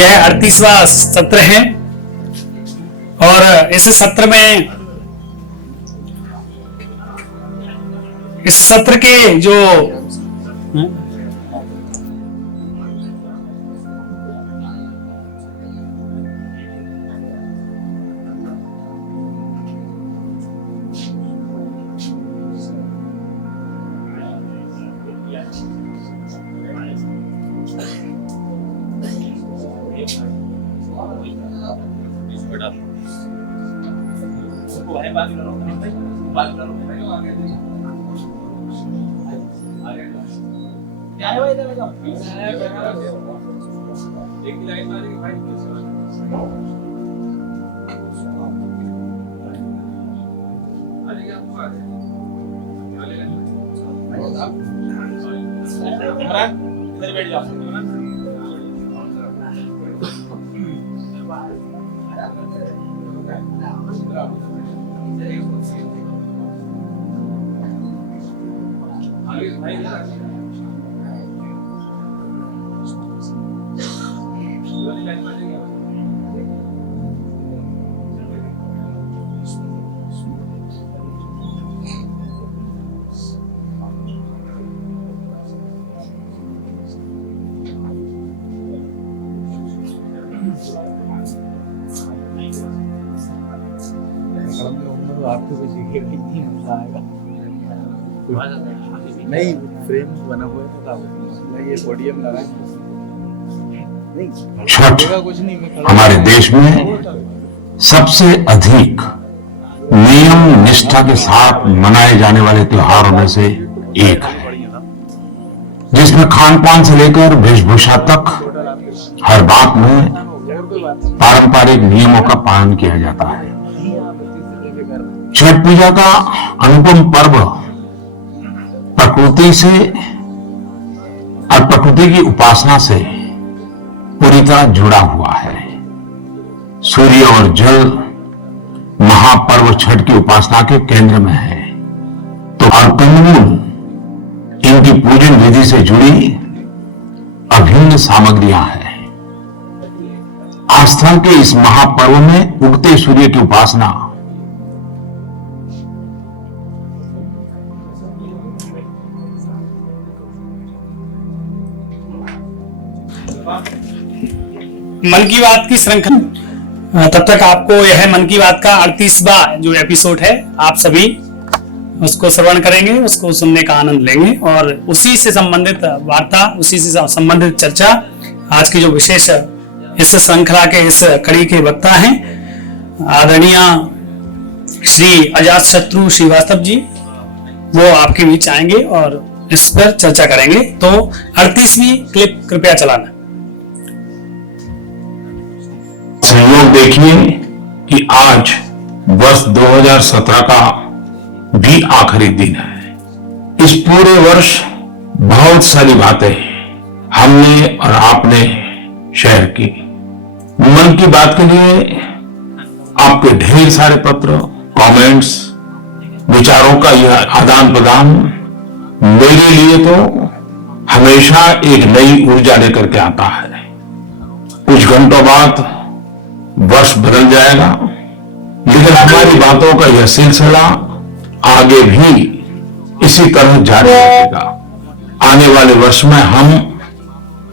यह 38वां सत्र है और इस सत्र में इस सत्र के जो इधर बैठ जाओ। आपको कुछ दिखेगा नहीं, मजा आएगा। नहीं फ्रेम बना हुआ है तो ये पोडियम लगा नहीं, छठ कुछ नहीं, हमारे देश में सबसे अधिक नियम निष्ठा के साथ मनाए जाने वाले त्योहारों में से एक है, जिसमें खान पान से लेकर वेशभूषा तक हर बात में पारंपरिक नियमों का पालन किया जाता है। छठ पूजा का अनुपम पर्व प्रकृति से और प्रकृति की उपासना से पूरी तरह जुड़ा हुआ है। सूर्य और जल महापर्व छठ की उपासना के केंद्र में है, तो और कंदमूल इनकी पूजन विधि से जुड़ी अभिन्न सामग्रियां हैं। आस्था के इस महापर्व में उगते सूर्य की उपासना मन की बात की श्रृंखला, तब तक आपको यह मन की बात का 38वां जो एपिसोड है आप सभी उसको श्रवण करेंगे, उसको सुनने का आनंद लेंगे और उसी से संबंधित वार्ता, उसी से संबंधित चर्चा आज की जो विशेष इस श्रृंखला के इस कड़ी के वक्ता हैं आदरणीय श्री अजातशत्रु श्रीवास्तव जी, वो आपके बीच आएंगे और इस पर चर्चा करेंगे। तो 38वीं क्लिप कृपया चलाना। संयोग देखिए कि आज वर्ष 2017 का भी आखिरी दिन है। इस पूरे वर्ष बहुत सारी बातें हमने और आपने शेयर की। मन की बात के लिए आपके ढेर सारे पत्र, कमेंट्स, विचारों का यह आदान प्रदान मेरे लिए तो हमेशा एक नई ऊर्जा लेकर के आता है। कुछ घंटों बाद वर्ष बदल जाएगा, लेकिन हमारी बातों का यह सिलसिला आगे भी इसी तरह जारी रहेगा। आने वाले वर्ष में हम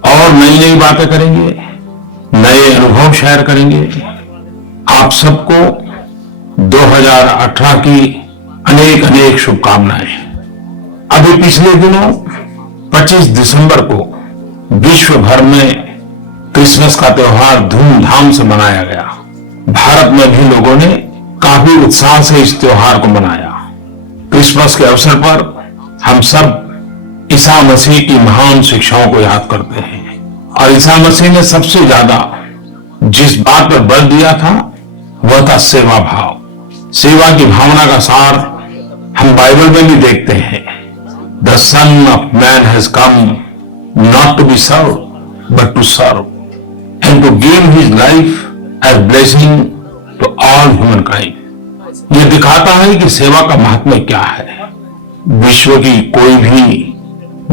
और नई नई बातें करेंगे, नए अनुभव शेयर करेंगे। आप सबको 2018 की अनेक अनेक शुभकामनाएं। अभी पिछले दिनों 25 दिसंबर को विश्व भर में क्रिसमस का त्योहार धूमधाम से मनाया गया। भारत में भी लोगों ने काफी उत्साह से इस त्योहार को मनाया। क्रिसमस के अवसर पर हम सब ईसा मसीह की महान शिक्षाओं को याद करते हैं और ईसा मसीह ने सबसे ज्यादा जिस बात पर बल दिया था वह था सेवा भाव। सेवा की भावना का सार हम बाइबल में भी देखते हैं। The son of man has come not to be serve but to serve and to give his life as blessing to all humankind। ये दिखाता है कि सेवा का महात्म्य क्या है। विश्व की कोई भी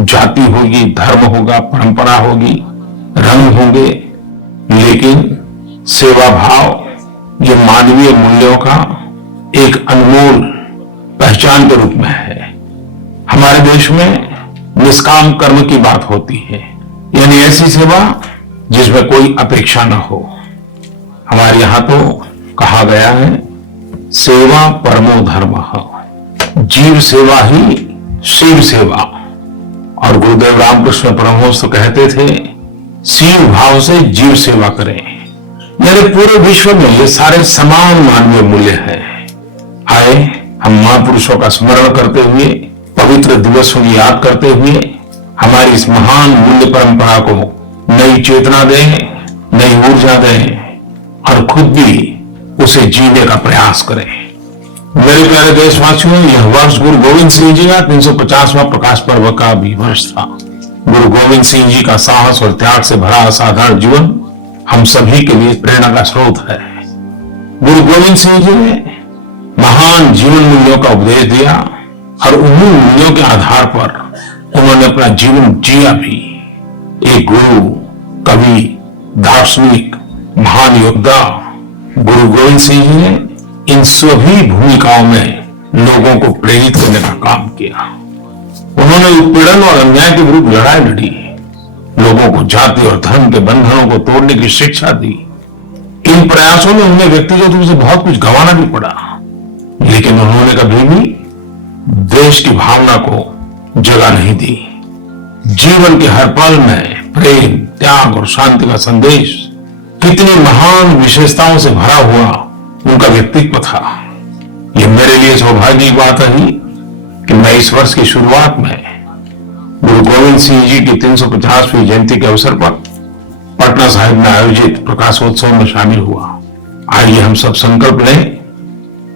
जाति होगी, धर्म होगा, परंपरा होगी, रंग होंगे, लेकिन सेवा भाव ये मानवीय मूल्यों का एक अनमोल पहचान के रूप में है। हमारे देश में निष्काम कर्म की बात होती है, यानी ऐसी सेवा जिसमें कोई अपेक्षा न हो। हमारे यहां तो कहा गया है, सेवा परमो धर्मः, जीव सेवा ही शिव सेवा। और गुरुदेव रामकृष्ण परमहंस तो कहते थे, शिव भाव से जीव सेवा करें। मेरे पूरे विश्व में ये सारे समान मानवीय मूल्य हैं। आए हम महापुरुषों का स्मरण करते हुए, पवित्र दिवसों की याद करते हुए हमारी इस महान मूल्य परंपरा को नई चेतना दें, नई ऊर्जा दें और खुद भी उसे जीने का प्रयास करें। मेरे प्यारे देशवासियों, यह वर्ष गुरु गोविंद सिंह जी का 350वां प्रकाश पर्व का भी वर्ष था। गुरु गोविंद सिंह जी का साहस और त्याग से भरा असाधारण जीवन हम सभी के लिए प्रेरणा का स्रोत है। गुरु गोविंद सिंह जी ने महान जीवन मूल्यों का उपदेश दिया और उन्हीं मूल्यों के आधार पर उन्होंने अपना जीवन जिया भी। एक गुरु, कवि, दार्शनिक, महान योद्धा गुरु गोविंद सिंह जी ने इन सभी भूमिकाओं में लोगों को प्रेरित करने का काम किया। उन्होंने उत्पीड़न और अन्याय के विरुद्ध लड़ाई लड़ी, लोगों को जाति और धर्म के बंधनों को तोड़ने की शिक्षा दी। इन प्रयासों में उन्हें व्यक्तिगत रूप से बहुत कुछ गंवाना भी पड़ा, लेकिन उन्होंने कभी भी देश की भावना को जगह नहीं दी। जीवन के हर पल में प्रेम, त्याग और शांति का संदेश कितनी महान विशेषताओं से भरा हुआ उनका व्यक्तित्व था। यह मेरे लिए सौभाग्य की बात रही कि मैं इस वर्ष की शुरुआत में गुरु गोविंद सिंह जी की 350वीं जयंती के अवसर पर पटना साहिब में आयोजित प्रकाशोत्सव में शामिल हुआ। आइए हम सब संकल्प लें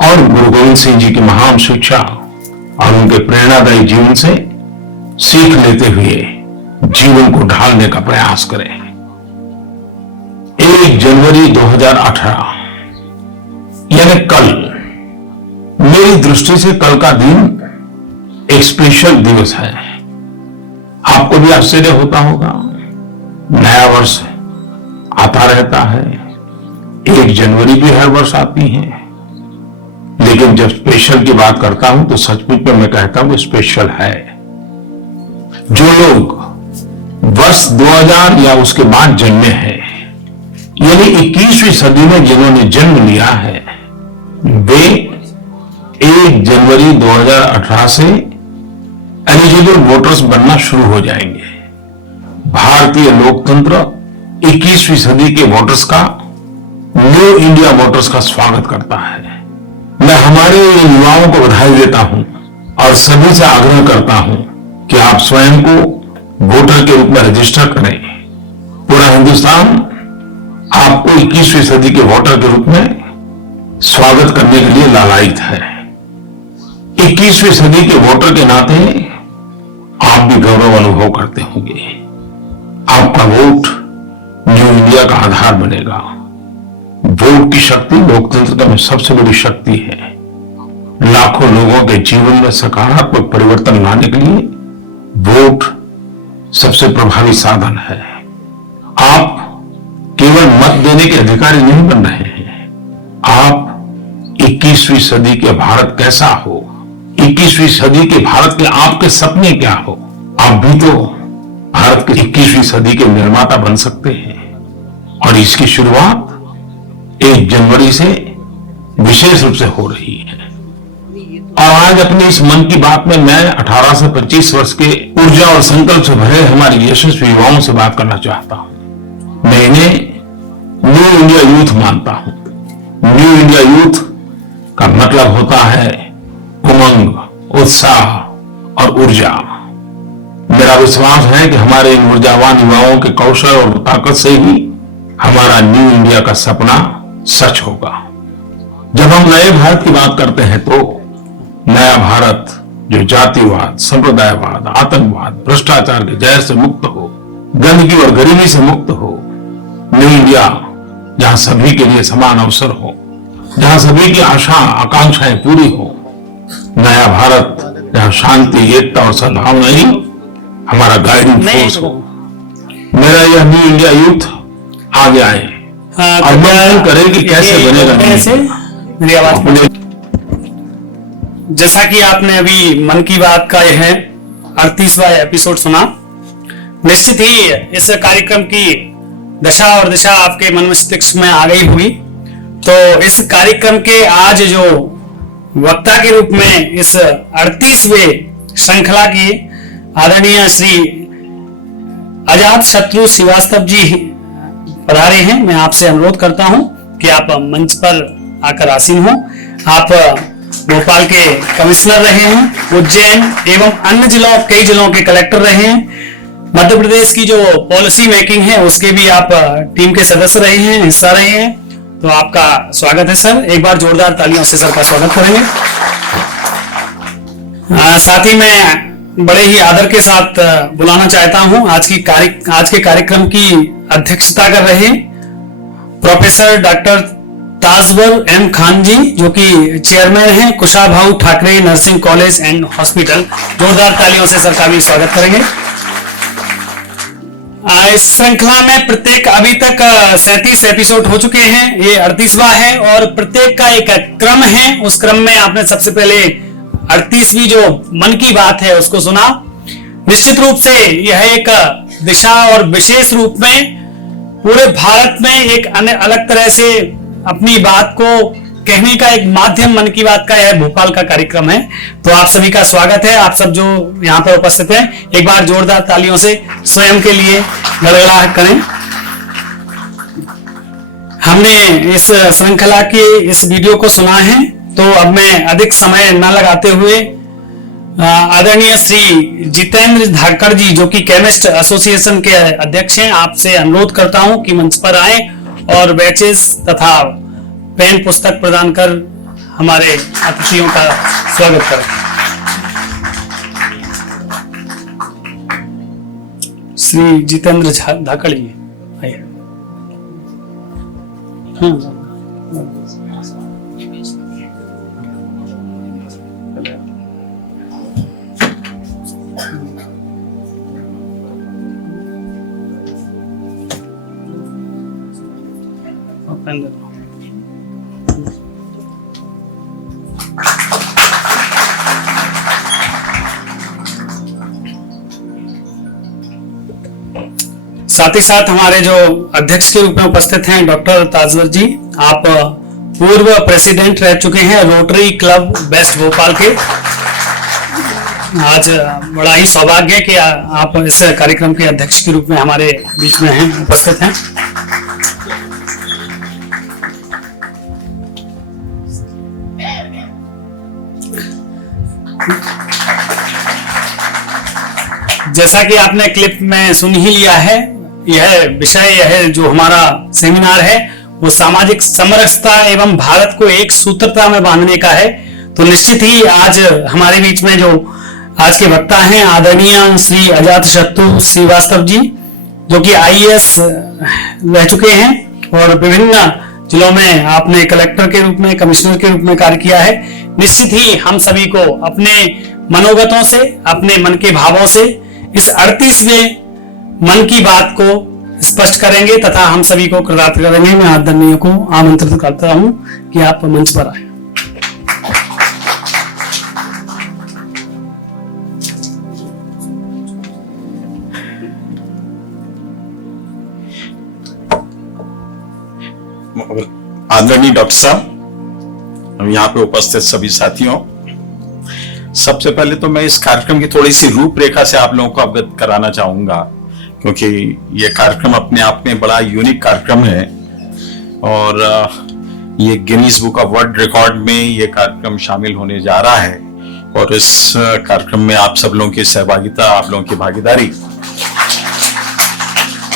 और गुरु गोविंद सिंह जी की महान शिक्षा और उनके प्रेरणादायी जीवन से सीख लेते हुए जीवन को ढालने का प्रयास करें। 1 जनवरी 2018 यानी कल, मेरी दृष्टि से कल का दिन एक स्पेशल दिवस है। आपको भी आश्चर्य होता होगा, नया वर्ष आता रहता है, 1 जनवरी भी हर वर्ष आती है, लेकिन जब स्पेशल की बात करता हूं तो सचमुच में मैं कहता हूं स्पेशल है। जो लोग वर्ष 2000 या उसके बाद जन्मे हैं, यानी 21वीं सदी में जिन्होंने जन्म लिया है, वे 1 जनवरी 2018 से एलिजिबल वोटर्स बनना शुरू हो जाएंगे। भारतीय लोकतंत्र 21वीं सदी के वोटर्स का, न्यू इंडिया वोटर्स का स्वागत करता है। मैं हमारे युवाओं को बधाई देता हूं और सभी से आग्रह करता हूं कि आप स्वयं को वोटर के रूप में रजिस्टर करें। पूरा हिंदुस्तान आपको 21वीं सदी के वोटर के रूप में स्वागत करने के लिए लालायित है। 21वीं सदी के वोटर के नाते आप भी गौरव अनुभव करते होंगे। आपका वोट न्यू इंडिया का आधार बनेगा। वोट की शक्ति लोकतंत्र में सबसे बड़ी शक्ति है। लाखों लोगों के जीवन में सकारात्मक परिवर्तन लाने के लिए वोट सबसे प्रभावी साधन है। आप केवल मत देने के अधिकारी नहीं बन रहे हैं, आप 21वीं सदी के भारत कैसा हो, 21वीं सदी के भारत के आपके सपने क्या हो, आप भी तो भारत के 21वीं सदी के निर्माता बन सकते हैं। और इसकी शुरुआत 1 जनवरी से विशेष रूप से हो रही है। और आज अपनी इस मन की बात में मैं 18 से 25 वर्ष के ऊर्जा और संकल्प से भरे हमारे यशस्वी युवाओं से बात करना चाहता हूं। मैं इन्हें न्यू इंडिया यूथ मानता हूं। न्यू इंडिया यूथ का मतलब होता है उमंग, उत्साह और ऊर्जा। मेरा विश्वास है कि हमारे इन ऊर्जावान युवाओं के कौशल और ताकत से ही हमारा न्यू इंडिया का सपना सच होगा। जब हम नए भारत की बात करते हैं तो नया भारत जो जातिवाद, संप्रदायवाद, आतंकवाद, भ्रष्टाचार के जहर से मुक्त हो, गंदगी और गरीबी से मुक्त हो, न्यू इंडिया जहां सभी के लिए समान अवसर हो, जहां सभी की आशा आकांक्षाएं पूरी हो, नया भारत जहां शांति, एकता और सद्भावना ही हमारा गाइडिंग फोर्स हो। मेरा यह न्यू इंडिया यूथ आगे आए हाँ, और मंथन करें कि कैसे ये बनेगा ऐसे मेरी आवाज अपने जैसा कि आपने अभी मन की बात का यह 38वां एपिसोड सुना, निश्चित ही इस कार्यक्रम की दशा और दिशा आपके मन मस्तिष्क में आ गई होगी। तो इस कार्यक्रम के आज जो वक्ता के रूप में इस 38वें श्रृंखला की आदरणीय श्री अजात शत्रु श्रीवास्तव जी पधारे हैं। मैं आपसे अनुरोध करता हूं कि आप मंच पर आकर आसीन हो। आप भोपाल के कमिश्नर रहे हैं, उज्जैन एवं अन्य कई जिलों के कलेक्टर रहे हैं। मध्य प्रदेश की जो पॉलिसी मेकिंग है उसके भी आप टीम के सदस्य रहे हैं, हिस्सा रहे हैं। तो आपका स्वागत है सर। एक बार जोरदार तालियों से सर का स्वागत करेंगे। साथ ही मैं बड़े ही आदर के साथ बुलाना चाहता हूं आज के कार्यक्रम की अध्यक्षता कर रहे प्रोफेसर डॉक्टर ताजवर एम खान जी, जो कि चेयरमैन हैं Kushabhau Thackeray nursing college and hospital. जोरदार तालियों से सर का भी स्वागत करेंगे। इस श्रृंखला में प्रत्येक अभी तक 37 एपिसोड हो चुके हैं, ये 38वां है और प्रत्येक का एक क्रम है। उस क्रम में आपने सबसे पहले 38वीं जो मन की बात है उसको सुना। निश्चित रूप से यह एक दिशा और विशेष रूप में पूरे भारत में एक अलग तरह से अपनी बात को कहने का एक माध्यम मन की बात का यह भोपाल का कार्यक्रम है। तो आप सभी का स्वागत है। आप सब जो यहाँ पर उपस्थित हैं, एक बार जोरदार तालियों से स्वयं के लिए गड़गड़ाहट करें। हमने इस श्रृंखला के इस वीडियो को सुना है, तो अब मैं अधिक समय न लगाते हुए आदरणीय श्री जितेंद्र धाकड़ जी, जो कि केमिस्ट एसोसिएशन के अध्यक्ष हैं, आपसे अनुरोध करता हूं कि मंच पर आए और बैचेस तथा पेन पुस्तक प्रदान कर हमारे अतिथियों का स्वागत करें। श्री जितेंद्र धाकड़ जी आइए। साथ ही साथ हमारे जो अध्यक्ष के रूप में उपस्थित हैं डॉक्टर ताजवर जी, आप पूर्व प्रेसिडेंट रह चुके हैं रोटरी क्लब वेस्ट भोपाल के। आज बड़ा ही सौभाग्य है कि आप इस कार्यक्रम के अध्यक्ष के रूप में हमारे बीच में हैं, उपस्थित हैं। जैसा कि आपने क्लिप में सुन ही लिया है, यह विषय यह जो हमारा सेमिनार है वो सामाजिक समरसता एवं भारत को एक सूत्रता में बांधने का है। तो निश्चित ही आज हमारे बीच में जो आज के वक्ता हैं आदरणीय श्री अजात शत्रु श्रीवास्तव जी, जो कि IAS रह चुके हैं और विभिन्न जिलों में आपने कलेक्टर के रूप में, कमिश्नर के रूप में कार्य किया है। निश्चित ही हम सभी को अपने मनोगतों से, अपने मन के भावों से इस 38वें मन की बात को स्पष्ट करेंगे तथा हम सभी को कृतार्थ करेंगे। मैं आदरणीय को आमंत्रित करता हूं कि आप मंच पर आए। आदरणीय डॉक्टर साहब, यहाँ पे उपस्थित सभी साथियों, सबसे पहले तो मैं इस कार्यक्रम की थोड़ी सी रूपरेखा से आप लोगों को अवगत कराना चाहूंगा, क्योंकि ये कार्यक्रम अपने आप में बड़ा यूनिक कार्यक्रम है और ये Guinness book of world record में ये कार्यक्रम शामिल होने जा रहा है। और इस कार्यक्रम में आप सब लोगों की सहभागिता, आप लोगों की भागीदारी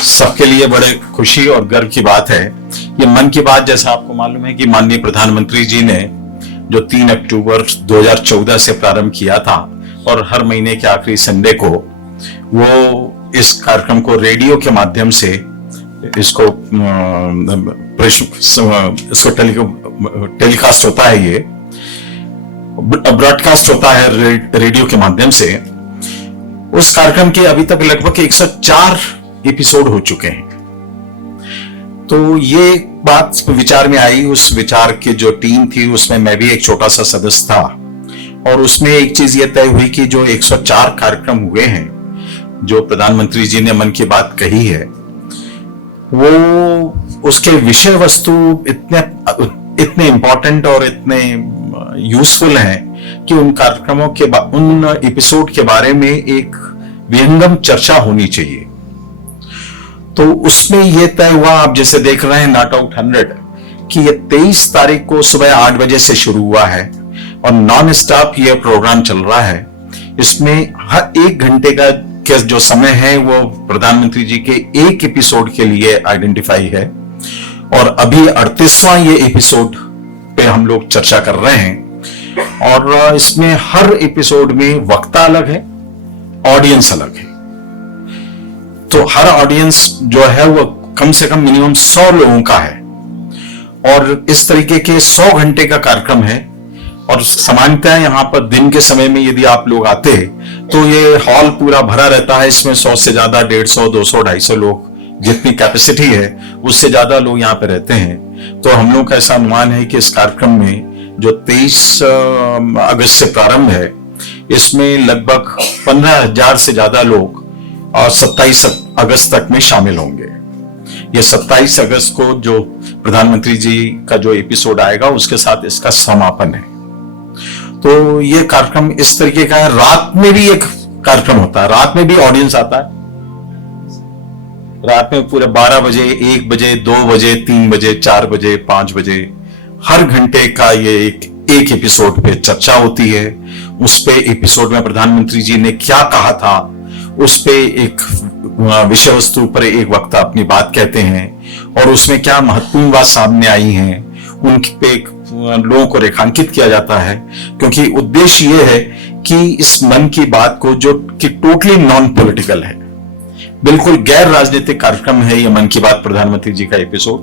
सबके लिए बड़े खुशी और गर्व की बात है। ये मन की बात, जैसा आपको मालूम है कि माननीय प्रधानमंत्री जी ने जो 3 अक्टूबर 2014 से प्रारंभ किया था और हर महीने के आखिरी संडे को वो इस कार्यक्रम को रेडियो के माध्यम से इसको टेलीकास्ट होता है, ये ब्रॉडकास्ट होता है रेडियो के माध्यम से। उस कार्यक्रम के अभी तक लगभग 104 एपिसोड हो चुके हैं। तो ये बात विचार में आई, उस विचार की जो टीम थी उसमें मैं भी एक छोटा सा सदस्य था, और उसमें एक चीज ये तय हुई कि जो 104 कार्यक्रम हुए हैं जो प्रधानमंत्री जी ने मन की बात कही है, वो उसके विषय वस्तु इतने इंपॉर्टेंट और इतने यूजफुल हैं कि उन कार्यक्रमों के उन एपिसोड के बारे में एक विहंगम चर्चा होनी चाहिए। तो उसमें यह तय हुआ, आप जैसे देख रहे हैं नॉट आउट 100, कि ये 23 तारीख को सुबह 8 बजे से शुरू हुआ है और नॉन स्टॉप ये प्रोग्राम चल रहा है। इसमें हर 1 घंटे का जो समय है वो प्रधानमंत्री जी के एक एपिसोड के लिए आइडेंटिफाई है, और अभी 38वां ये एपिसोड पे हम लोग चर्चा कर रहे हैं। और इसमें हर एपिसोड में वक्ता अलग है, ऑडियंस अलग है। तो हर ऑडियंस जो है वो कम से कम मिनिमम 100 लोगों का है, और इस तरीके के 100 घंटे का कार्यक्रम है। और सामान्यतः यहाँ पर दिन के समय में यदि आप लोग आते तो ये हॉल पूरा भरा रहता है। इसमें 100 से ज्यादा, 150, 200, 250 लोग जितनी कैपेसिटी है उससे ज्यादा लोग यहाँ पे रहते हैं। तो हम लोग का ऐसा अनुमान है कि इस कार्यक्रम में जो 23 अगस्त से प्रारंभ है, इसमें लगभग 15,000 से ज्यादा लोग और 27 अगस्त तक में शामिल होंगे। ये 27 अगस्त को जो प्रधानमंत्री जी का जो एपिसोड आएगा उसके साथ इसका समापन है। तो ये कार्यक्रम इस तरीके का है। रात में भी एक कार्यक्रम होता है, रात में भी ऑडियंस आता है। रात में पूरे 12 बजे, 1 बजे, 2 बजे, 3 बजे, 4 बजे, 5 बजे, हर घंटे का ये एक एपिसोड पे चर्चा होती है। उस पे एपिसोड में प्रधानमंत्री जी ने क्या कहा था, उस पे एक विषय वस्तु पर एक वक्ता अपनी बात कहते हैं, और उसमें क्या महत्वपूर्ण बात सामने आई है उन पे लोगों को रेखांकित किया जाता है। क्योंकि उद्देश्य ये है कि इस मन की बात को, जो कि टोटली नॉन पॉलिटिकल है, बिल्कुल गैर राजनीतिक कार्यक्रम है ये मन की बात प्रधानमंत्री जी का एपिसोड,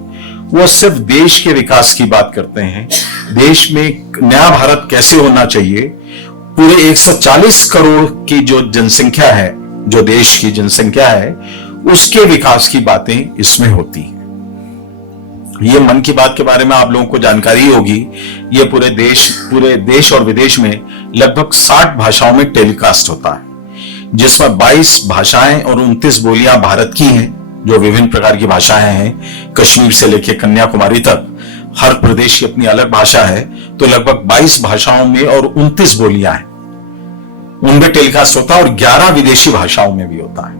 वो सिर्फ देश के विकास की बात करते हैं। देश में नया भारत कैसे होना चाहिए, पूरे 140 करोड़ की जो जनसंख्या है, जो देश की जनसंख्या है, उसके विकास की बातें इसमें होती है। ये मन की बात के बारे में आप लोगों को जानकारी होगी। ये पूरे देश और विदेश में लगभग 60 भाषाओं में टेलीकास्ट होता है, जिसमें 22 भाषाएं और 29 बोलियां भारत की हैं, जो विभिन्न प्रकार की भाषाएं हैं। कश्मीर से लेकर कन्याकुमारी तक हर प्रदेश की अपनी अलग भाषा है। तो लगभग 22 भाषाओं में और 29 बोलियां हैं, उनमें टेलीकास्ट होता है, और 11 विदेशी भाषाओं में भी होता है।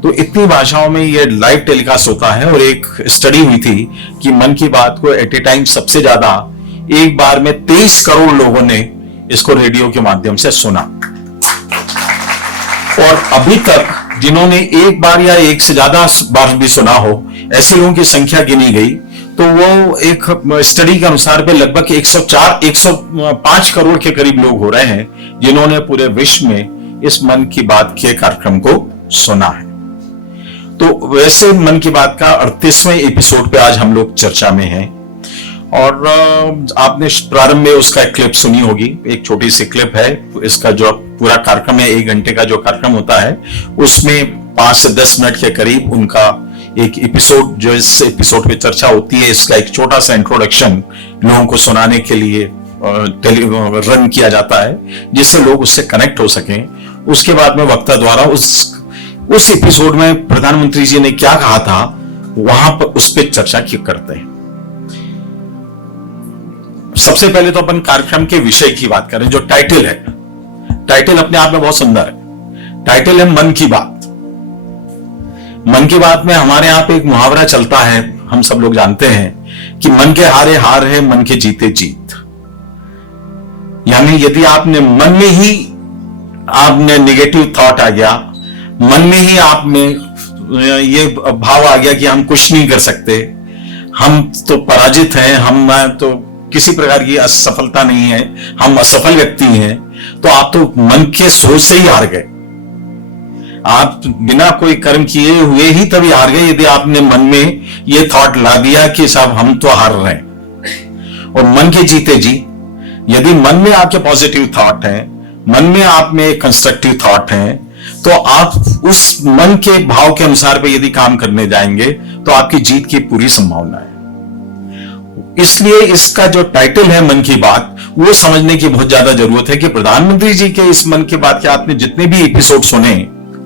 तो इतनी भाषाओं में ये लाइव टेलीकास्ट होता है। और एक स्टडी हुई थी कि मन की बात को एट ए टाइम सबसे ज्यादा एक बार में 23 करोड़ लोगों ने इसको रेडियो के माध्यम से सुना, और अभी तक जिन्होंने एक बार या एक से ज्यादा बार भी सुना हो, ऐसे लोगों की संख्या गिनी गई तो वो एक स्टडी के अनुसार पे लगभग 105 करोड़ के करीब लोग हो रहे हैं जिन्होंने पूरे विश्व में इस मन की बात के कार्यक्रम को सुना है। तो वैसे मन की बात का 38वें एपिसोड पे आज हम लोग चर्चा में हैं, और आपने प्रारंभ में उसका एक क्लिप सुनी होगी, एक छोटी सी क्लिप है। इसका जो पूरा कार्यक्रम है, 1 घंटे का जो कार्यक्रम होता है, उसमें 5 से 10 मिनट के करीब उनका एक एपिसोड, जो इस एपिसोड पे चर्चा होती है, इसका एक छोटा सा इंट्रोडक्शन लोगों को सुनाने के लिए रन किया जाता है, जिससे लोग उससे कनेक्ट हो सकें। उसके बाद में वक्ता द्वारा उस एपिसोड में प्रधानमंत्री जी ने क्या कहा था, वहां पर उस पर चर्चा क्यों करते हैं। सबसे पहले तो अपन कार्यक्रम के विषय की बात करें। जो टाइटल है, टाइटल अपने आप में बहुत सुंदर है। टाइटल है मन की बात। मन की बात में हमारे यहाँ पे एक मुहावरा चलता है, हम सब लोग जानते हैं कि मन के हारे हार है, मन के जीते जीत। यानी यदि आपने मन में ही आपने नेगेटिव थॉट आ गया, मन में ही आप में ये भाव आ गया कि हम कुछ नहीं कर सकते, हम तो पराजित हैं, हम तो किसी प्रकार की असफलता नहीं है, हम असफल व्यक्ति हैं, तो आप तो मन के सोच से ही हार गए। आप बिना कोई कर्म किए हुए ही तभी हार गए यदि आपने मन में ये थॉट ला दिया कि साहब हम तो हार रहे हैं। और मन के जीते जी, यदि मन में आपके पॉजिटिव थॉट है, मन में आप में कंस्ट्रक्टिव थॉट है, तो आप उस मन के भाव के अनुसार पे यदि काम करने जाएंगे तो आपकी जीत की पूरी संभावना है। इसलिए इसका जो टाइटल है मन की बात, वो समझने की बहुत ज्यादा जरूरत है कि प्रधानमंत्री जी के इस मन की बात के आपने जितने भी एपिसोड सुने,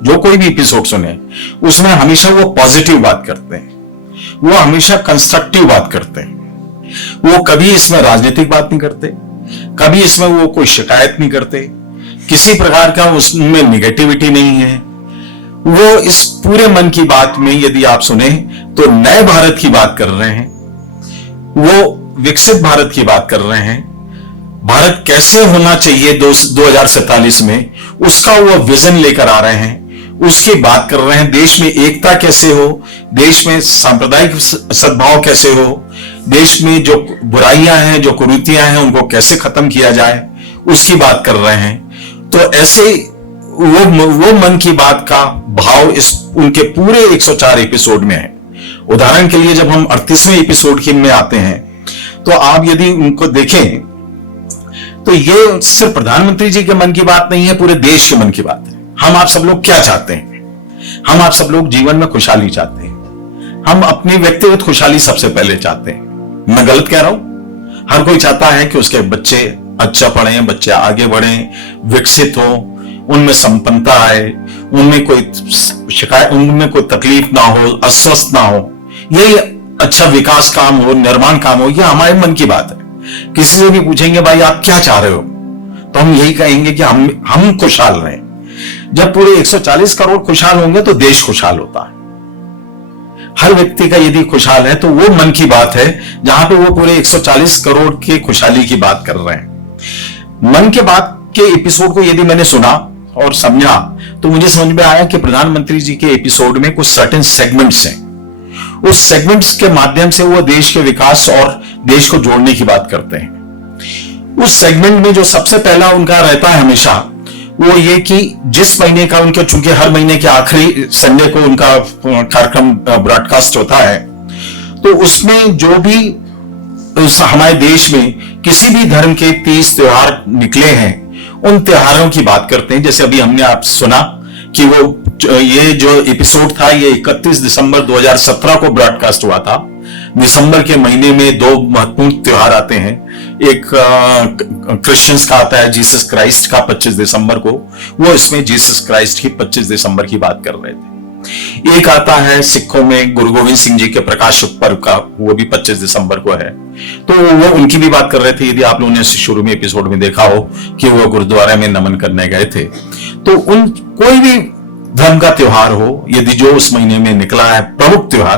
जो कोई भी एपिसोड सुने, उसमें हमेशा वो पॉजिटिव बात करते हैं, वो हमेशा कंस्ट्रक्टिव बात करते हैं। वो कभी इसमें राजनीतिक बात नहीं करते, कभी इसमें वो कोई शिकायत नहीं करते, किसी प्रकार का उसमें निगेटिविटी नहीं है। वो इस पूरे मन की बात में यदि आप सुने तो नए भारत की बात कर रहे हैं, वो विकसित भारत की बात कर रहे हैं। भारत कैसे होना चाहिए 2047 में, उसका वो विजन लेकर आ रहे हैं, उसकी बात कर रहे हैं। देश में एकता कैसे हो, देश में सांप्रदायिक सद्भाव कैसे हो, देश में जो बुराइयां हैं, जो कुरीतियां हैं, उनको कैसे खत्म किया जाए, उसकी बात कर रहे हैं। तो ऐसे वो मन की बात का भाव इस उनके पूरे 104 एपिसोड में है। उदाहरण के लिए जब हम 38वें एपिसोड की में आते हैं तो आप यदि उनको देखें तो ये सिर्फ प्रधानमंत्री जी के मन की बात नहीं है, पूरे देश के मन की बात है। हम आप सब लोग क्या चाहते हैं? हम आप सब लोग जीवन में खुशहाली चाहते हैं। हम अपनी व्यक्तिगत खुशहाली सबसे पहले चाहते हैं। मैं गलत कह रहा हूं? हर कोई चाहता है कि उसके बच्चे अच्छा पढ़ें, बच्चे आगे बढ़ें, विकसित हो, उनमें संपन्नता आए, उनमें कोई शिकायत, उनमें कोई तकलीफ ना हो, अस्वस्थ ना हो, यही अच्छा विकास काम हो, निर्माण काम हो। यह हमारे मन की बात है। किसी से भी पूछेंगे भाई आप क्या चाह रहे हो, तो हम यही कहेंगे कि हम खुशहाल रहें। जब पूरे 140 करोड़ खुशहाल होंगे तो देश खुशहाल होता है। हर व्यक्ति का यदि खुशहाल है तो वो मन की बात है, जहां पे वो पूरे 140 करोड़ की खुशहाली की बात कर रहे हैं। मन के बात के एपिसोड को यदि मैंने सुना और समझा तो मुझे समझ में आया कि प्रधानमंत्री जी के एपिसोड में कुछ सर्टेन सेगमेंट्स हैं। उस सेगमेंट्स के माध्यम से वो देश के विकास और देश को जोड़ने की बात करते हैं। उस सेगमेंट में जो सबसे पहला उनका रहता है हमेशा, वो ये कि जिस महीने का उनके, चूंकि हर महीने के आखिरी संडे को उनका कार्यक्रम ब्रॉडकास्ट होता है, तो उसमें जो भी हमारे देश में किसी भी धर्म के 30 त्योहार निकले हैं, उन त्योहारों की बात करते हैं। जैसे अभी हमने आप सुना कि ये जो एपिसोड था ये 31 दिसंबर 2017 को ब्रॉडकास्ट हुआ था। दिसंबर के महीने में 2 महत्वपूर्ण त्योहार आते हैं। एक क्रिश्चियंस का आता है जीसस क्राइस्ट का 25 दिसंबर को, वो इसमें जीसस क्राइस्ट की 25 दिसंबर की बात कर रहे थे। एक आता है सिखों में गुरु गोविंद सिंह जी के प्रकाश पर्व का, वो भी 25 दिसंबर को है, तो वो उनकी भी बात कर रहे थे। यदि आप लोगों ने शुरू में एपिसोड में देखा हो कि वो गुरुद्वारा में नमन करने गए थे, तो उन कोई भी धर्म का त्योहार हो, यदि जो उस महीने में निकला है प्रमुख त्योहार,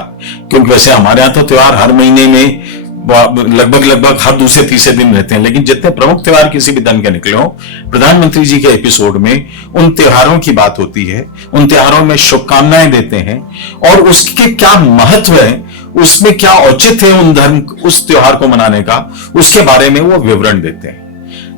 क्योंकि वैसे हमारे यहाँ तो त्योहार हर महीने में लगभग हर दूसरे तीसरे दिन रहते हैं, लेकिन जितने प्रमुख त्योहार किसी भी धर्म के निकले हो, प्रधानमंत्री जी के एपिसोड में उन त्योहारों की बात होती है, उन त्योहारों में शुभकामनाएं देते हैं और उसके क्या महत्व है, उसमें क्या औचित्य है उन धर्म उस त्योहार को मनाने का, उसके बारे में वो विवरण देते हैं।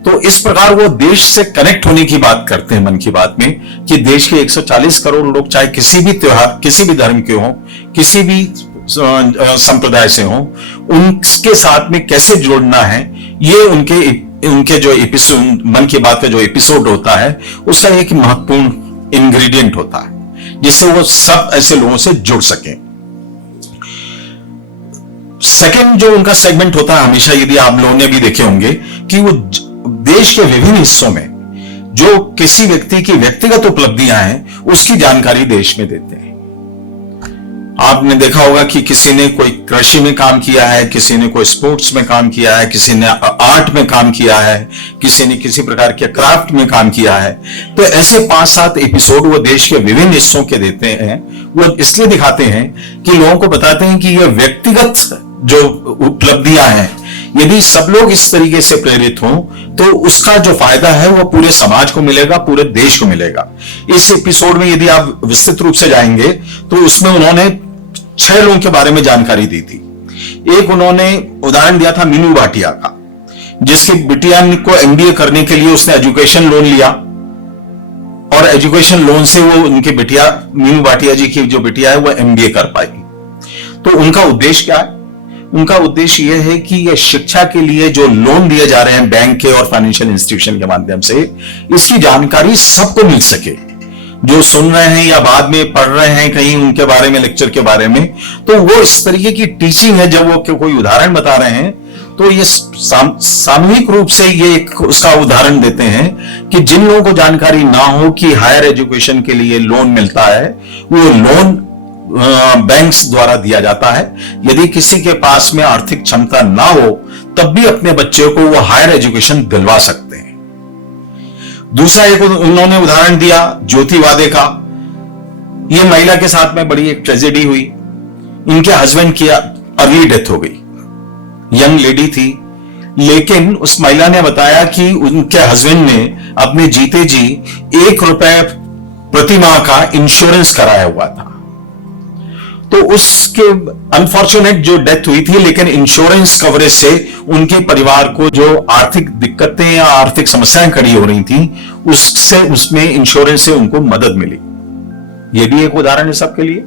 तो इस प्रकार वो देश से कनेक्ट होने की बात करते हैं मन की बात में, कि देश के 140 करोड़ लोग चाहे किसी भी त्योहार, किसी भी धर्म के हों, किसी भी संप्रदाय से हों, उनके साथ में कैसे जोड़ना है, ये उनके जो एपिसोड, मन की बात का जो एपिसोड होता है, उसका एक महत्वपूर्ण इंग्रेडिएंट होता है, जिससे वो सब ऐसे लोगों से जुड़ सके। सेकंड जो उनका सेगमेंट होता है हमेशा, यदि आप लोगों ने भी देखे होंगे, कि वो देश के विभिन्न हिस्सों में जो किसी व्यक्ति की व्यक्तिगत उपलब्धियां हैं, उसकी जानकारी देश में देते हैं। आपने देखा होगा कि किसी ने कोई कृषि में काम किया है, किसी ने कोई स्पोर्ट्स में काम किया है, किसी ने आर्ट में काम किया है, किसी ने किसी प्रकार के क्राफ्ट में काम किया है। तो ऐसे 5-7 एपिसोड वो देश के विभिन्न हिस्सों के देते हैं। वो इसलिए दिखाते हैं कि लोगों को बताते हैं कि ये व्यक्तिगत जो उपलब्धियां हैं, यदि सब लोग इस तरीके से प्रेरित हों तो उसका जो फायदा है वो पूरे समाज को मिलेगा, पूरे देश को मिलेगा। इस एपिसोड में यदि आप विस्तृत रूप से जाएंगे तो उसमें उन्होंने 6 लोगों के बारे में जानकारी दी थी। एक उन्होंने उदाहरण दिया था मीनू भाटिया का, जिसकी बिटिया को एमबीए करने के लिए उसने एजुकेशन लोन लिया और एजुकेशन लोन से वो उनकी बिटिया, मीनू भाटिया जी की जो बिटिया है, वो एमबीए कर पाई। तो उनका उद्देश्य क्या है? उनका उद्देश्य यह है कि यह शिक्षा के लिए जो लोन दिए जा रहे हैं बैंक के और फाइनेंशियल इंस्टीट्यूशन के माध्यम से, इसकी जानकारी सबको मिल सके। जो सुन रहे हैं या बाद में पढ़ रहे हैं कहीं उनके बारे में, लेक्चर के बारे में, तो वो इस तरीके की टीचिंग है। जब वो कोई उदाहरण बता रहे हैं तो ये सामूहिक रूप से ये एक उसका उदाहरण देते हैं कि जिन लोगों को जानकारी ना हो कि हायर एजुकेशन के लिए लोन मिलता है, वो लोन बैंक्स द्वारा दिया जाता है। यदि किसी के पास में आर्थिक क्षमता ना हो तब भी अपने बच्चे को वो हायर एजुकेशन दिलवा सकते हैं। दूसरा एक उन्होंने उदाहरण दिया ज्योति वादे का। ये महिला के साथ में बड़ी एक ट्रेजेडी हुई। इनके हस्बैंड की अर्ली डेथ हो गई, यंग लेडी थी, लेकिन उस महिला ने बताया कि उनके हस्बैंड ने अपने जीते जी ₹1 प्रति माह का इंश्योरेंस कराया हुआ था। तो उसके अनफॉर्चुनेट जो डेथ हुई थी, लेकिन इंश्योरेंस कवरेज से उनके परिवार को जो आर्थिक दिक्कतें या आर्थिक समस्याएं खड़ी हो रही थी, उससे उसमें इंश्योरेंस से उनको मदद मिली। यह भी एक उदाहरण है सबके लिए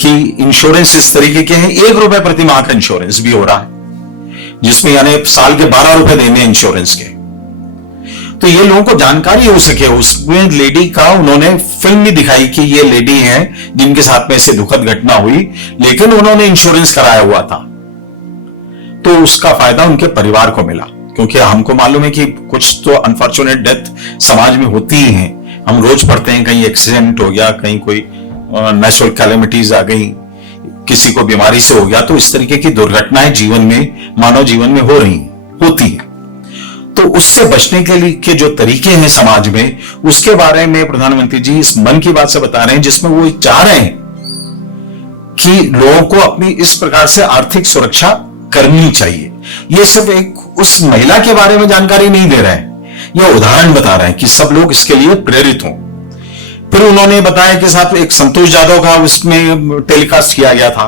कि इंश्योरेंस इस तरीके के हैं। ₹1 प्रति माह का इंश्योरेंस भी हो रहा है, जिसमें यानी साल के ₹12 देने इंश्योरेंस के। तो ये लोगों को जानकारी हो सके, उसमें लेडी का उन्होंने फिल्म भी दिखाई कि ये लेडी है जिनके साथ में ऐसे दुखद घटना हुई, लेकिन उन्होंने इंश्योरेंस कराया हुआ था, तो उसका फायदा उनके परिवार को मिला। क्योंकि हमको मालूम है कि कुछ तो अनफॉर्चुनेट डेथ समाज में होती ही है। हम रोज पढ़ते हैं कहीं एक्सीडेंट हो गया, कहीं कोई नेचुरल कैलेमिटीज आ गई, किसी को बीमारी से हो गया, तो इस तरीके की दुर्घटनाएं जीवन में, मानव जीवन में होती है। तो उससे बचने के लिए के जो तरीके हैं समाज में, उसके बारे में प्रधानमंत्री जी इस मन की बात से बता रहे हैं, जिसमें वो चाह रहे हैं कि लोगों को अपनी इस प्रकार से आर्थिक सुरक्षा करनी चाहिए। ये सिर्फ एक उस महिला के बारे में जानकारी नहीं दे रहे हैं, यह उदाहरण बता रहे हैं कि सब लोग इसके लिए प्रेरित हों। फिर उन्होंने बताया कि साथ एक संतोष जाधव का उसमें टेलीकास्ट किया गया था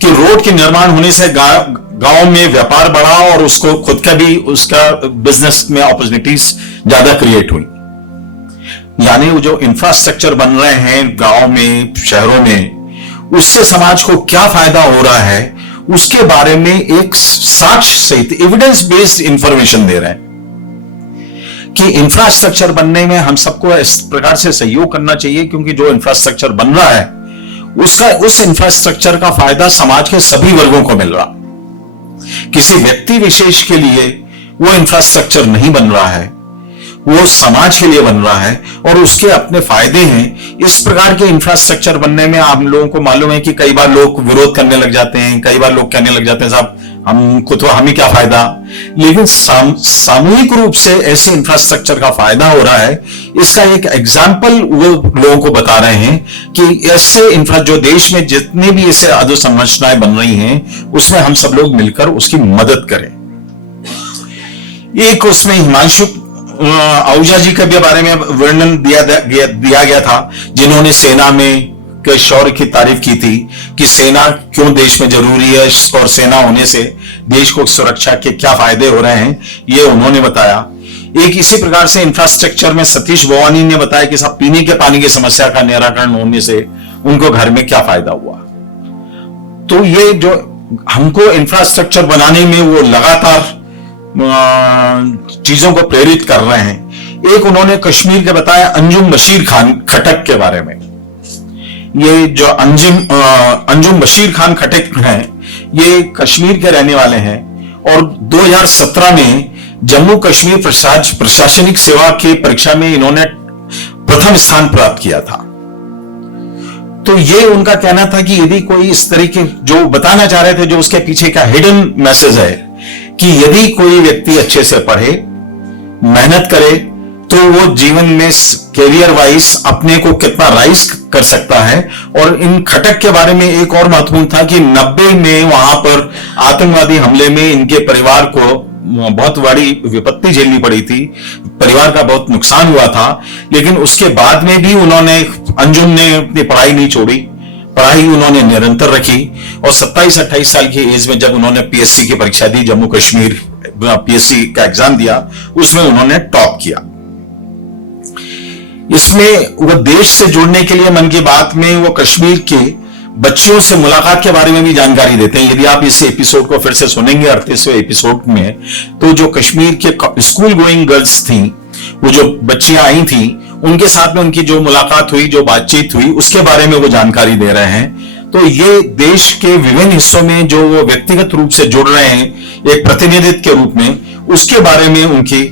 कि रोड के निर्माण होने से गांव में व्यापार बढ़ा और उसको खुद का भी उसका बिजनेस में अपॉर्चुनिटीज ज्यादा क्रिएट हुई। यानी वो जो इंफ्रास्ट्रक्चर बन रहे हैं गांव में, शहरों में, उससे समाज को क्या फायदा हो रहा है, उसके बारे में एक साक्ष्य सहित एविडेंस बेस्ड इंफॉर्मेशन दे रहे हैं कि इंफ्रास्ट्रक्चर बनने में हम सबको इस प्रकार से सहयोग करना चाहिए, क्योंकि जो इंफ्रास्ट्रक्चर बन रहा है उस इंफ्रास्ट्रक्चर का फायदा समाज के सभी वर्गों को मिल रहा। किसी व्यक्ति विशेष के लिए वो इंफ्रास्ट्रक्चर नहीं बन रहा है, वो समाज के लिए बन रहा है और उसके अपने फायदे हैं। इस प्रकार के इंफ्रास्ट्रक्चर बनने में आप लोगों को मालूम है कि कई बार लोग विरोध करने लग जाते हैं, कई बार लोग कहने लग जाते हैं साहब हमको तो हमें क्या फायदा, लेकिन सामूहिक रूप से ऐसे इंफ्रास्ट्रक्चर का फायदा हो रहा है। इसका एक एग्जाम्पल वो लोगों को बता रहे हैं कि ऐसे जो देश में जितने भी ऐसे अधोसंरचनाएं बन रही हैं, उसमें हम सब लोग मिलकर उसकी मदद करें। एक उसमें हिमांशु आहूजा जी के बारे में वर्णन दिया गया था, जिन्होंने सेना में के शौर्य की तारीफ की थी कि सेना क्यों देश में जरूरी है और सेना होने से देश को सुरक्षा के क्या फायदे हो रहे हैं, ये उन्होंने बताया। एक इसी प्रकार से इंफ्रास्ट्रक्चर में सतीश भवानी ने बताया कि साहब पीने के पानी की समस्या का निराकरण होने से उनको घर में क्या फायदा हुआ। तो ये जो हमको इंफ्रास्ट्रक्चर बनाने में वो लगातार चीजों को प्रेरित कर रहे हैं। एक उन्होंने कश्मीर के बताया अंजुम बशीर खान खटक के बारे में। ये जो अंजुम बशीर खान खटक हैं, ये कश्मीर के रहने वाले हैं और 2017 में जम्मू कश्मीर प्रशासनिक सेवा की परीक्षा में इन्होंने प्रथम स्थान प्राप्त किया था। तो ये उनका कहना था कि यदि कोई इस तरीके जो बताना चाह रहे थे, जो उसके पीछे का हिडन मैसेज है कि यदि कोई व्यक्ति अच्छे से पढ़े, मेहनत करे, तो वो जीवन में कैरियर वाइज अपने को कितना राइज कर सकता है। और इन खटक के बारे में एक और महत्वपूर्ण था कि 90 में वहां पर आतंकवादी हमले में इनके परिवार को बहुत बड़ी विपत्ति झेलनी पड़ी थी, परिवार का बहुत नुकसान हुआ था, लेकिन उसके बाद में भी अंजुम ने अपनी पढ़ाई नहीं छोड़ी, पढ़ाई उन्होंने निरंतर रखी और 27-28 साल की एज में जब उन्होंने पीएससी की परीक्षा दी, जम्मू कश्मीर पीएससी का एग्जाम दिया, उसमें उन्होंने टॉप किया। इसमें वो देश से जुड़ने के लिए मन की बात में वो कश्मीर के बच्चियों से मुलाकात के बारे में भी जानकारी देते हैं। यदि आप इस एपिसोड को फिर से सुनेंगे 38वें एपिसोड में, तो जो कश्मीर के स्कूल गोइंग गर्ल्स थी, वो जो बच्चियां आई थी, उनके साथ में उनकी जो मुलाकात हुई, जो बातचीत हुई, उसके बारे में वो जानकारी दे रहे हैं। तो ये देश के विभिन्न हिस्सों में जो वो व्यक्तिगत रूप से जुड़ रहे हैं एक प्रतिनिधित्व के रूप में, उसके बारे में उनकी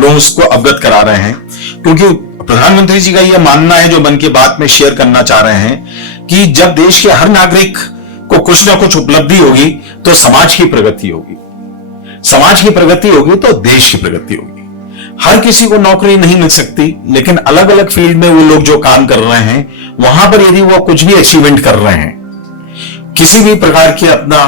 लोग उसको अवगत करा रहे हैं। क्योंकि प्रधानमंत्री जी का यह मानना है, जो मन की बात में शेयर करना चाह रहे हैं, कि जब देश के हर नागरिक को कुछ ना कुछ उपलब्धि होगी तो समाज की प्रगति होगी, समाज की प्रगति होगी तो देश की प्रगति होगी। हर किसी को नौकरी नहीं मिल सकती, लेकिन अलग अलग फील्ड में वो लोग जो काम कर रहे हैं, वहां पर यदि वो कुछ भी अचीवमेंट कर रहे हैं, किसी भी प्रकार की अपना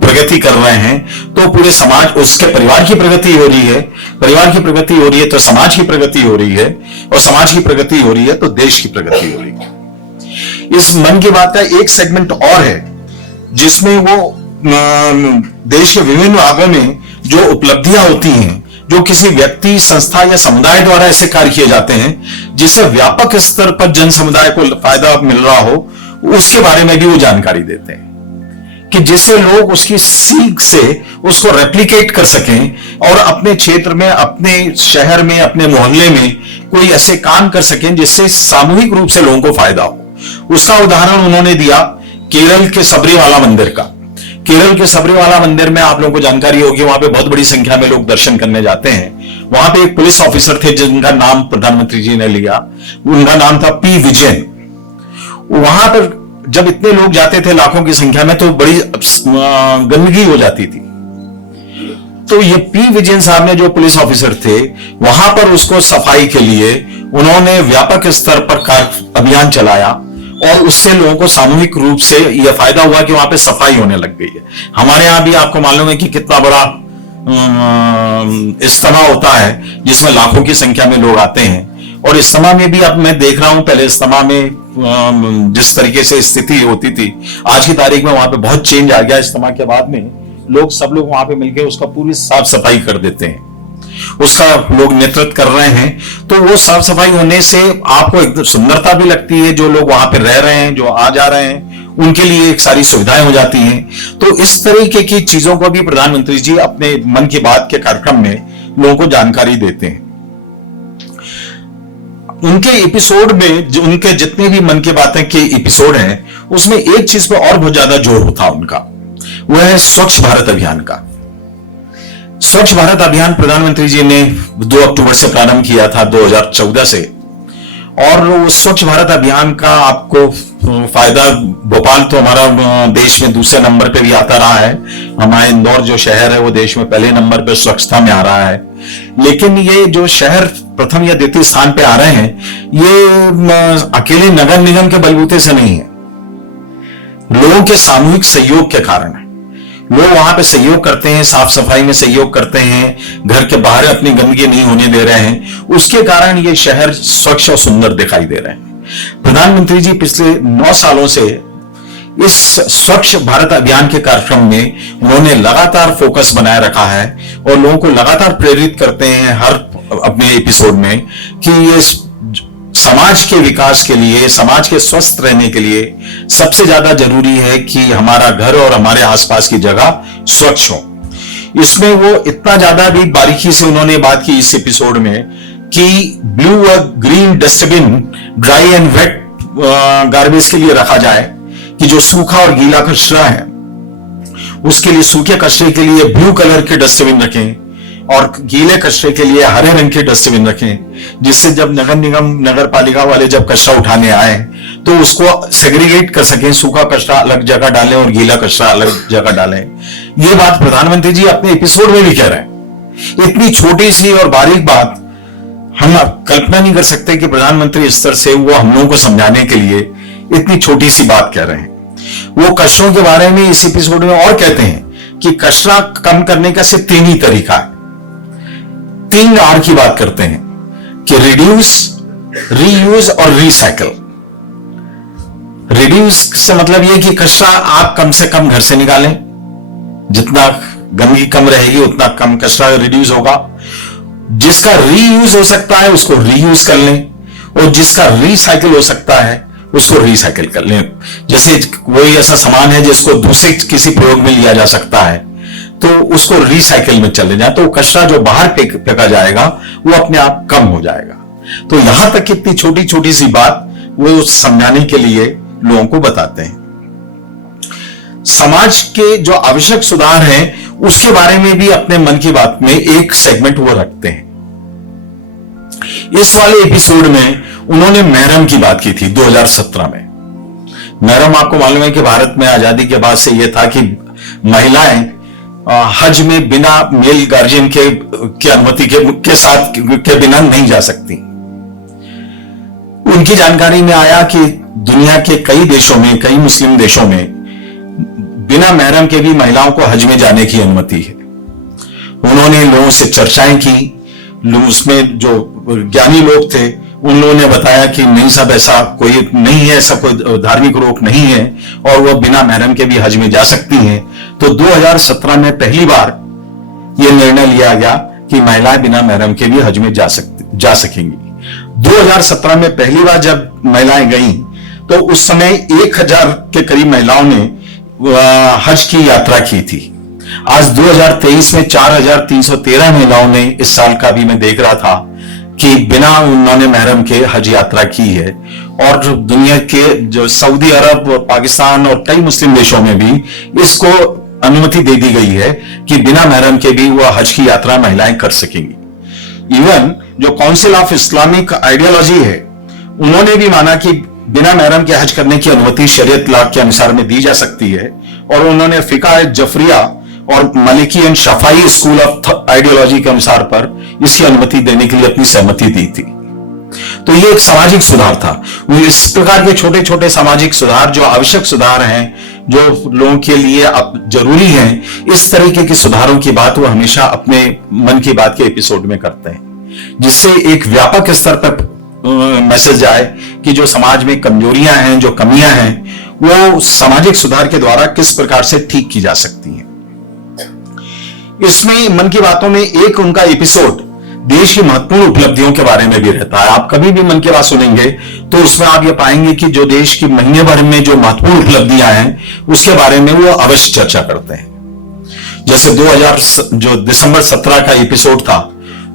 प्रगति कर रहे हैं, तो पूरे समाज, उसके परिवार की प्रगति हो रही है, परिवार की प्रगति हो रही है तो समाज की प्रगति हो रही है, और समाज की प्रगति हो रही है तो देश की प्रगति हो रही है। इस मन की बात का एक सेगमेंट और है जिसमें वो देश के विभिन्न भागों में जो उपलब्धियां होती हैं, जो किसी व्यक्ति, संस्था या समुदाय द्वारा ऐसे कार्य किए जाते हैं जिससे व्यापक स्तर पर जन समुदाय को फायदा मिल रहा हो, उसके बारे में भी वो जानकारी देते हैं, कि जिससे लोग उसकी सीख से उसको रेप्लिकेट कर सकें और अपने क्षेत्र में, अपने शहर में, अपने मोहल्ले में कोई ऐसे काम कर सकें जिससे सामूहिक रूप से लोगों को फायदा हो। उसका उदाहरण उन्होंने दिया केरल के सबरीमाला मंदिर का। केरल के सबरीमाला मंदिर में आप लोगों को जानकारी होगी, वहां पे बहुत बड़ी संख्या में लोग दर्शन करने जाते हैं। वहां पे एक पुलिस ऑफिसर थे जिनका नाम प्रधानमंत्री जी ने लिया, उनका नाम था पी विजयन। वहां पर जब इतने लोग जाते थे लाखों की संख्या में, तो बड़ी गंदगी हो जाती थी। तो ये पी विजयन साहब ने, जो पुलिस ऑफिसर थे, वहां पर उसको सफाई के लिए उन्होंने व्यापक स्तर पर अभियान चलाया, और उससे लोगों को सामूहिक रूप से यह फायदा हुआ कि वहां पे सफाई होने लग गई है। हमारे यहां भी आपको मालूम है कि कितना बड़ा इज्तिमा होता है जिसमें लाखों की संख्या में लोग आते हैं, और इज्तिमा में भी अब मैं देख रहा हूं, पहले इज्तिमा में जिस तरीके से स्थिति होती थी, आज की तारीख में वहां पे बहुत चेंज आ गया। इज्तिमा के बाद में सब लोग वहां पे मिलकर उसका पूरी साफ सफाई कर देते हैं, उसका लोग नेतृत्व कर रहे हैं। तो वो साफ सफाई होने से आपको एकदम सुंदरता भी लगती है, जो लोग वहां पे रह रहे हैं, जो आ जा रहे हैं, उनके लिए एक सारी सुविधाएं हो जाती हैं। तो इस तरीके की चीजों को भी प्रधानमंत्री जी अपने मन की बात के कार्यक्रम में लोगों को जानकारी देते हैं। उनके एपिसोड में, जो उनके जितने भी मन की बातें के एपिसोड हैं, उसमें एक चीज पर और बहुत ज्यादा जोर होता उनका, वह है स्वच्छ भारत अभियान का। स्वच्छ भारत अभियान प्रधानमंत्री जी ने 2 अक्टूबर से प्रारंभ किया था 2014 से, और उस स्वच्छ भारत अभियान का आपको फायदा, भोपाल तो हमारा देश में दूसरे नंबर पे भी आता रहा है, हमारा इंदौर जो शहर है वो देश में पहले नंबर पे स्वच्छता में आ रहा है। लेकिन ये जो शहर प्रथम या द्वितीय स्थान पे आ रहे हैं, ये अकेले नगर निगम के बलबूते से नहीं है, लोगों के सामूहिक सहयोग के कारण है। लोग वहां पे सहयोग करते हैं, साफ सफाई में सहयोग करते हैं, घर के बाहर अपनी गंदगी नहीं होने दे रहे हैं, उसके कारण ये शहर स्वच्छ और सुंदर दिखाई दे रहे हैं। प्रधानमंत्री जी पिछले 9 सालों से इस स्वच्छ भारत अभियान के कार्यक्रम में उन्होंने लगातार फोकस बनाए रखा है, और लोगों को लगातार प्रेरित करते हैं हर अपने एपिसोड में कि ये समाज के विकास के लिए, समाज के स्वस्थ रहने के लिए सबसे ज्यादा जरूरी है कि हमारा घर और हमारे आसपास की जगह स्वच्छ हो। इसमें वो इतना ज्यादा भी बारीकी से उन्होंने बात की इस एपिसोड में कि ब्लू और green dustbin dry and wet garbage के लिए रखा जाए, कि जो सूखा और गीला कचरा है उसके लिए, सूखे कचरे के लिए ब्लू कलर के डस्टबिन रखें और गीले कचरे के लिए हरे रंग के डस्टबिन रखें, जिससे जब नगर निगम, नगर पालिका वाले जब कचरा उठाने आए तो उसको सेग्रीगेट कर सकें, सूखा कचरा अलग जगह डालें और गीला कचरा अलग जगह डालें। ये बात प्रधानमंत्री जी अपने एपिसोड में भी कह रहे हैं। इतनी छोटी सी और बारीक बात हम कल्पना नहीं कर सकते कि प्रधानमंत्री स्तर से वो हम लोगों को समझाने के लिए इतनी छोटी सी बात कह रहे हैं। वो कचरों के बारे में इस एपिसोड में और कहते हैं कि कचरा कम करने का सिर्फ 3 ही तरीका है। 3 R की बात करते हैं कि रिड्यूस, रीयूज और रिसाइकल। रिड्यूस से मतलब यह कि कचरा आप कम से कम घर से निकालें, जितना गंदगी कम रहेगी उतना कम कचरा रिड्यूस होगा। जिसका रीयूज हो सकता है उसको रीयूज कर लें, और जिसका रिसाइकल हो सकता है उसको रिसाइकल कर लें। जैसे कोई ऐसा सामान है जिसको दूसरे किसी प्रयोग में लिया जा सकता है तो उसको रिसाइकल में चले जाए, तो कचरा जो बाहर फेंका जाएगा वो अपने आप कम हो जाएगा। तो यहां तक इतनी छोटी छोटी सी बात वो समझाने के लिए लोगों को बताते हैं। समाज के जो आवश्यक सुधार हैं उसके बारे में भी अपने मन की बात में एक सेगमेंट वो रखते हैं। इस वाले एपिसोड में उन्होंने महरम की बात की थी 2017 में। महरम आपको मालूम है कि भारत में आजादी के बाद से यह था कि महिलाएं हज में बिना मेल गार्जियन के अनुमति के बिना नहीं जा सकती। उनकी जानकारी में आया कि दुनिया के कई देशों में, कई मुस्लिम देशों में बिना महरम के भी महिलाओं को हज में जाने की अनुमति है। उन्होंने लोगों से चर्चाएं की, उसमें जो ज्ञानी लोग थे उन लोगों ने बताया कि नहीं साहब, ऐसा कोई नहीं है, ऐसा कोई धार्मिक रोक नहीं है और वह बिना महरम के भी हज में जा सकती हैं। तो 2017 में पहली बार यह निर्णय लिया गया कि महिलाएं बिना महरम के भी हज में जा सकेंगी। 2017 में पहली बार जब महिलाएं गईं तो उस समय 1000 के करीब महिलाओं ने हज की यात्रा की थी। आज 2023 में 4313 महिलाओं ने इस साल का भी मैं देख रहा था कि बिना उन्होंने महरम के हज यात्रा की है। और दुनिया के जो सऊदी अरब, पाकिस्तान और कई मुस्लिम देशों में भी इसको अनुमति दे दी गई है कि बिना महरम के भी वह हज की यात्रा महिलाएं कर सकेंगी। इवन जो काउंसिल ऑफ इस्लामिक आइडियोलॉजी है उन्होंने भी माना कि बिना महरम के हज करने की अनुमति शरीयत लाग के अनुसार में दी जा सकती है। और उन्होंने फिका जफरिया और Maliki and Shifai school of ideology के अनुसार पर इसकी अनुमति देने के लिए अपनी सहमति दी थी। तो ये एक सामाजिक सुधार था। इस प्रकार के छोटे छोटे सामाजिक सुधार जो आवश्यक सुधार हैं, जो लोगों के लिए अब जरूरी हैं, इस तरीके के सुधारों की बात वो हमेशा अपने मन की बात के एपिसोड में करते हैं, जिससे एक व्यापक स्तर पर मैसेज आए कि जो समाज में कमजोरियां हैं, जो कमियां हैं, वो सामाजिक सुधार के द्वारा किस प्रकार से ठीक की जा सकती हैं। इसमें मन की बातों में एक उनका एपिसोड देश की महत्वपूर्ण उपलब्धियों के बारे में भी रहता है। आप कभी भी मन की बात सुनेंगे तो उसमें आप ये पाएंगे कि जो देश की महीने भर में जो महत्वपूर्ण उपलब्धियां हैं उसके बारे में वो अवश्य चर्चा करते हैं। जैसे 2000 जो दिसंबर 17 का एपिसोड था,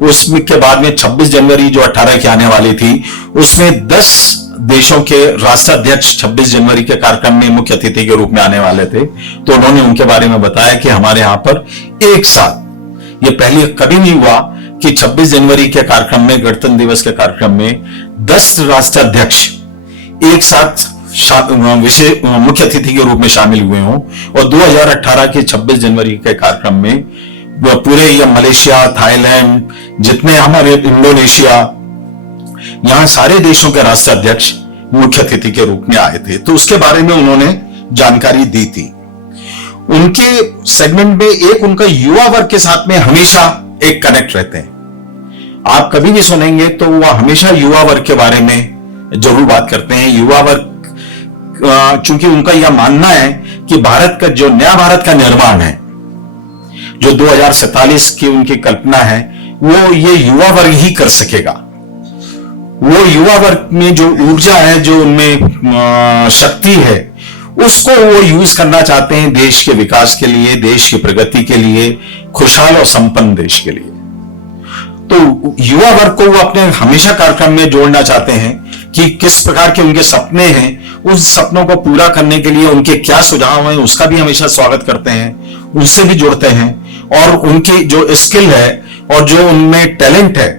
उसमें के बाद में 26 जनवरी जो 18 की आने वाली थी, उसमें 10 देशों के राष्ट्राध्यक्ष 26 जनवरी के कार्यक्रम में मुख्य अतिथि के रूप में आने वाले थे। तो उन्होंने उनके बारे में बताया कि हमारे यहां पर एक साथ, ये पहले कभी नहीं हुआ कि 26 जनवरी के कार्यक्रम में, गणतंत्र दिवस के कार्यक्रम में 10 राष्ट्राध्यक्ष एक साथ विशेष मुख्य अतिथि के रूप में शामिल हुए हों। और 2018 के 26 जनवरी के कार्यक्रम में पूरे ये मलेशिया, थाईलैंड, जितने हमारे इंडोनेशिया, यहां सारे देशों के राष्ट्राध्यक्ष मुख्य अतिथि के रूप में आए थे। तो उसके बारे में उन्होंने जानकारी दी थी। उनके सेगमेंट में एक उनका युवा वर्ग के साथ में हमेशा एक कनेक्ट रहते हैं। आप कभी भी सुनेंगे तो वह हमेशा युवा वर्ग के बारे में जरूर बात करते हैं। युवा वर्ग, चूंकि उनका यह मानना है कि भारत का जो नया भारत का निर्माण है, जो 2047 की उनकी कल्पना है, वो ये युवा वर्ग ही कर सकेगा। वो युवा वर्ग में जो ऊर्जा है, जो उनमें शक्ति है, उसको वो यूज करना चाहते हैं देश के विकास के लिए, देश की प्रगति के लिए, खुशहाल और संपन्न देश के लिए। तो युवा वर्ग को वो अपने हमेशा कार्यक्रम में जोड़ना चाहते हैं कि किस प्रकार के उनके सपने हैं, उस सपनों को पूरा करने के लिए उनके क्या सुझाव हैं, उसका भी हमेशा स्वागत करते हैं, उनसे भी जुड़ते हैं। और उनकी जो स्किल है और जो उनमें टैलेंट है,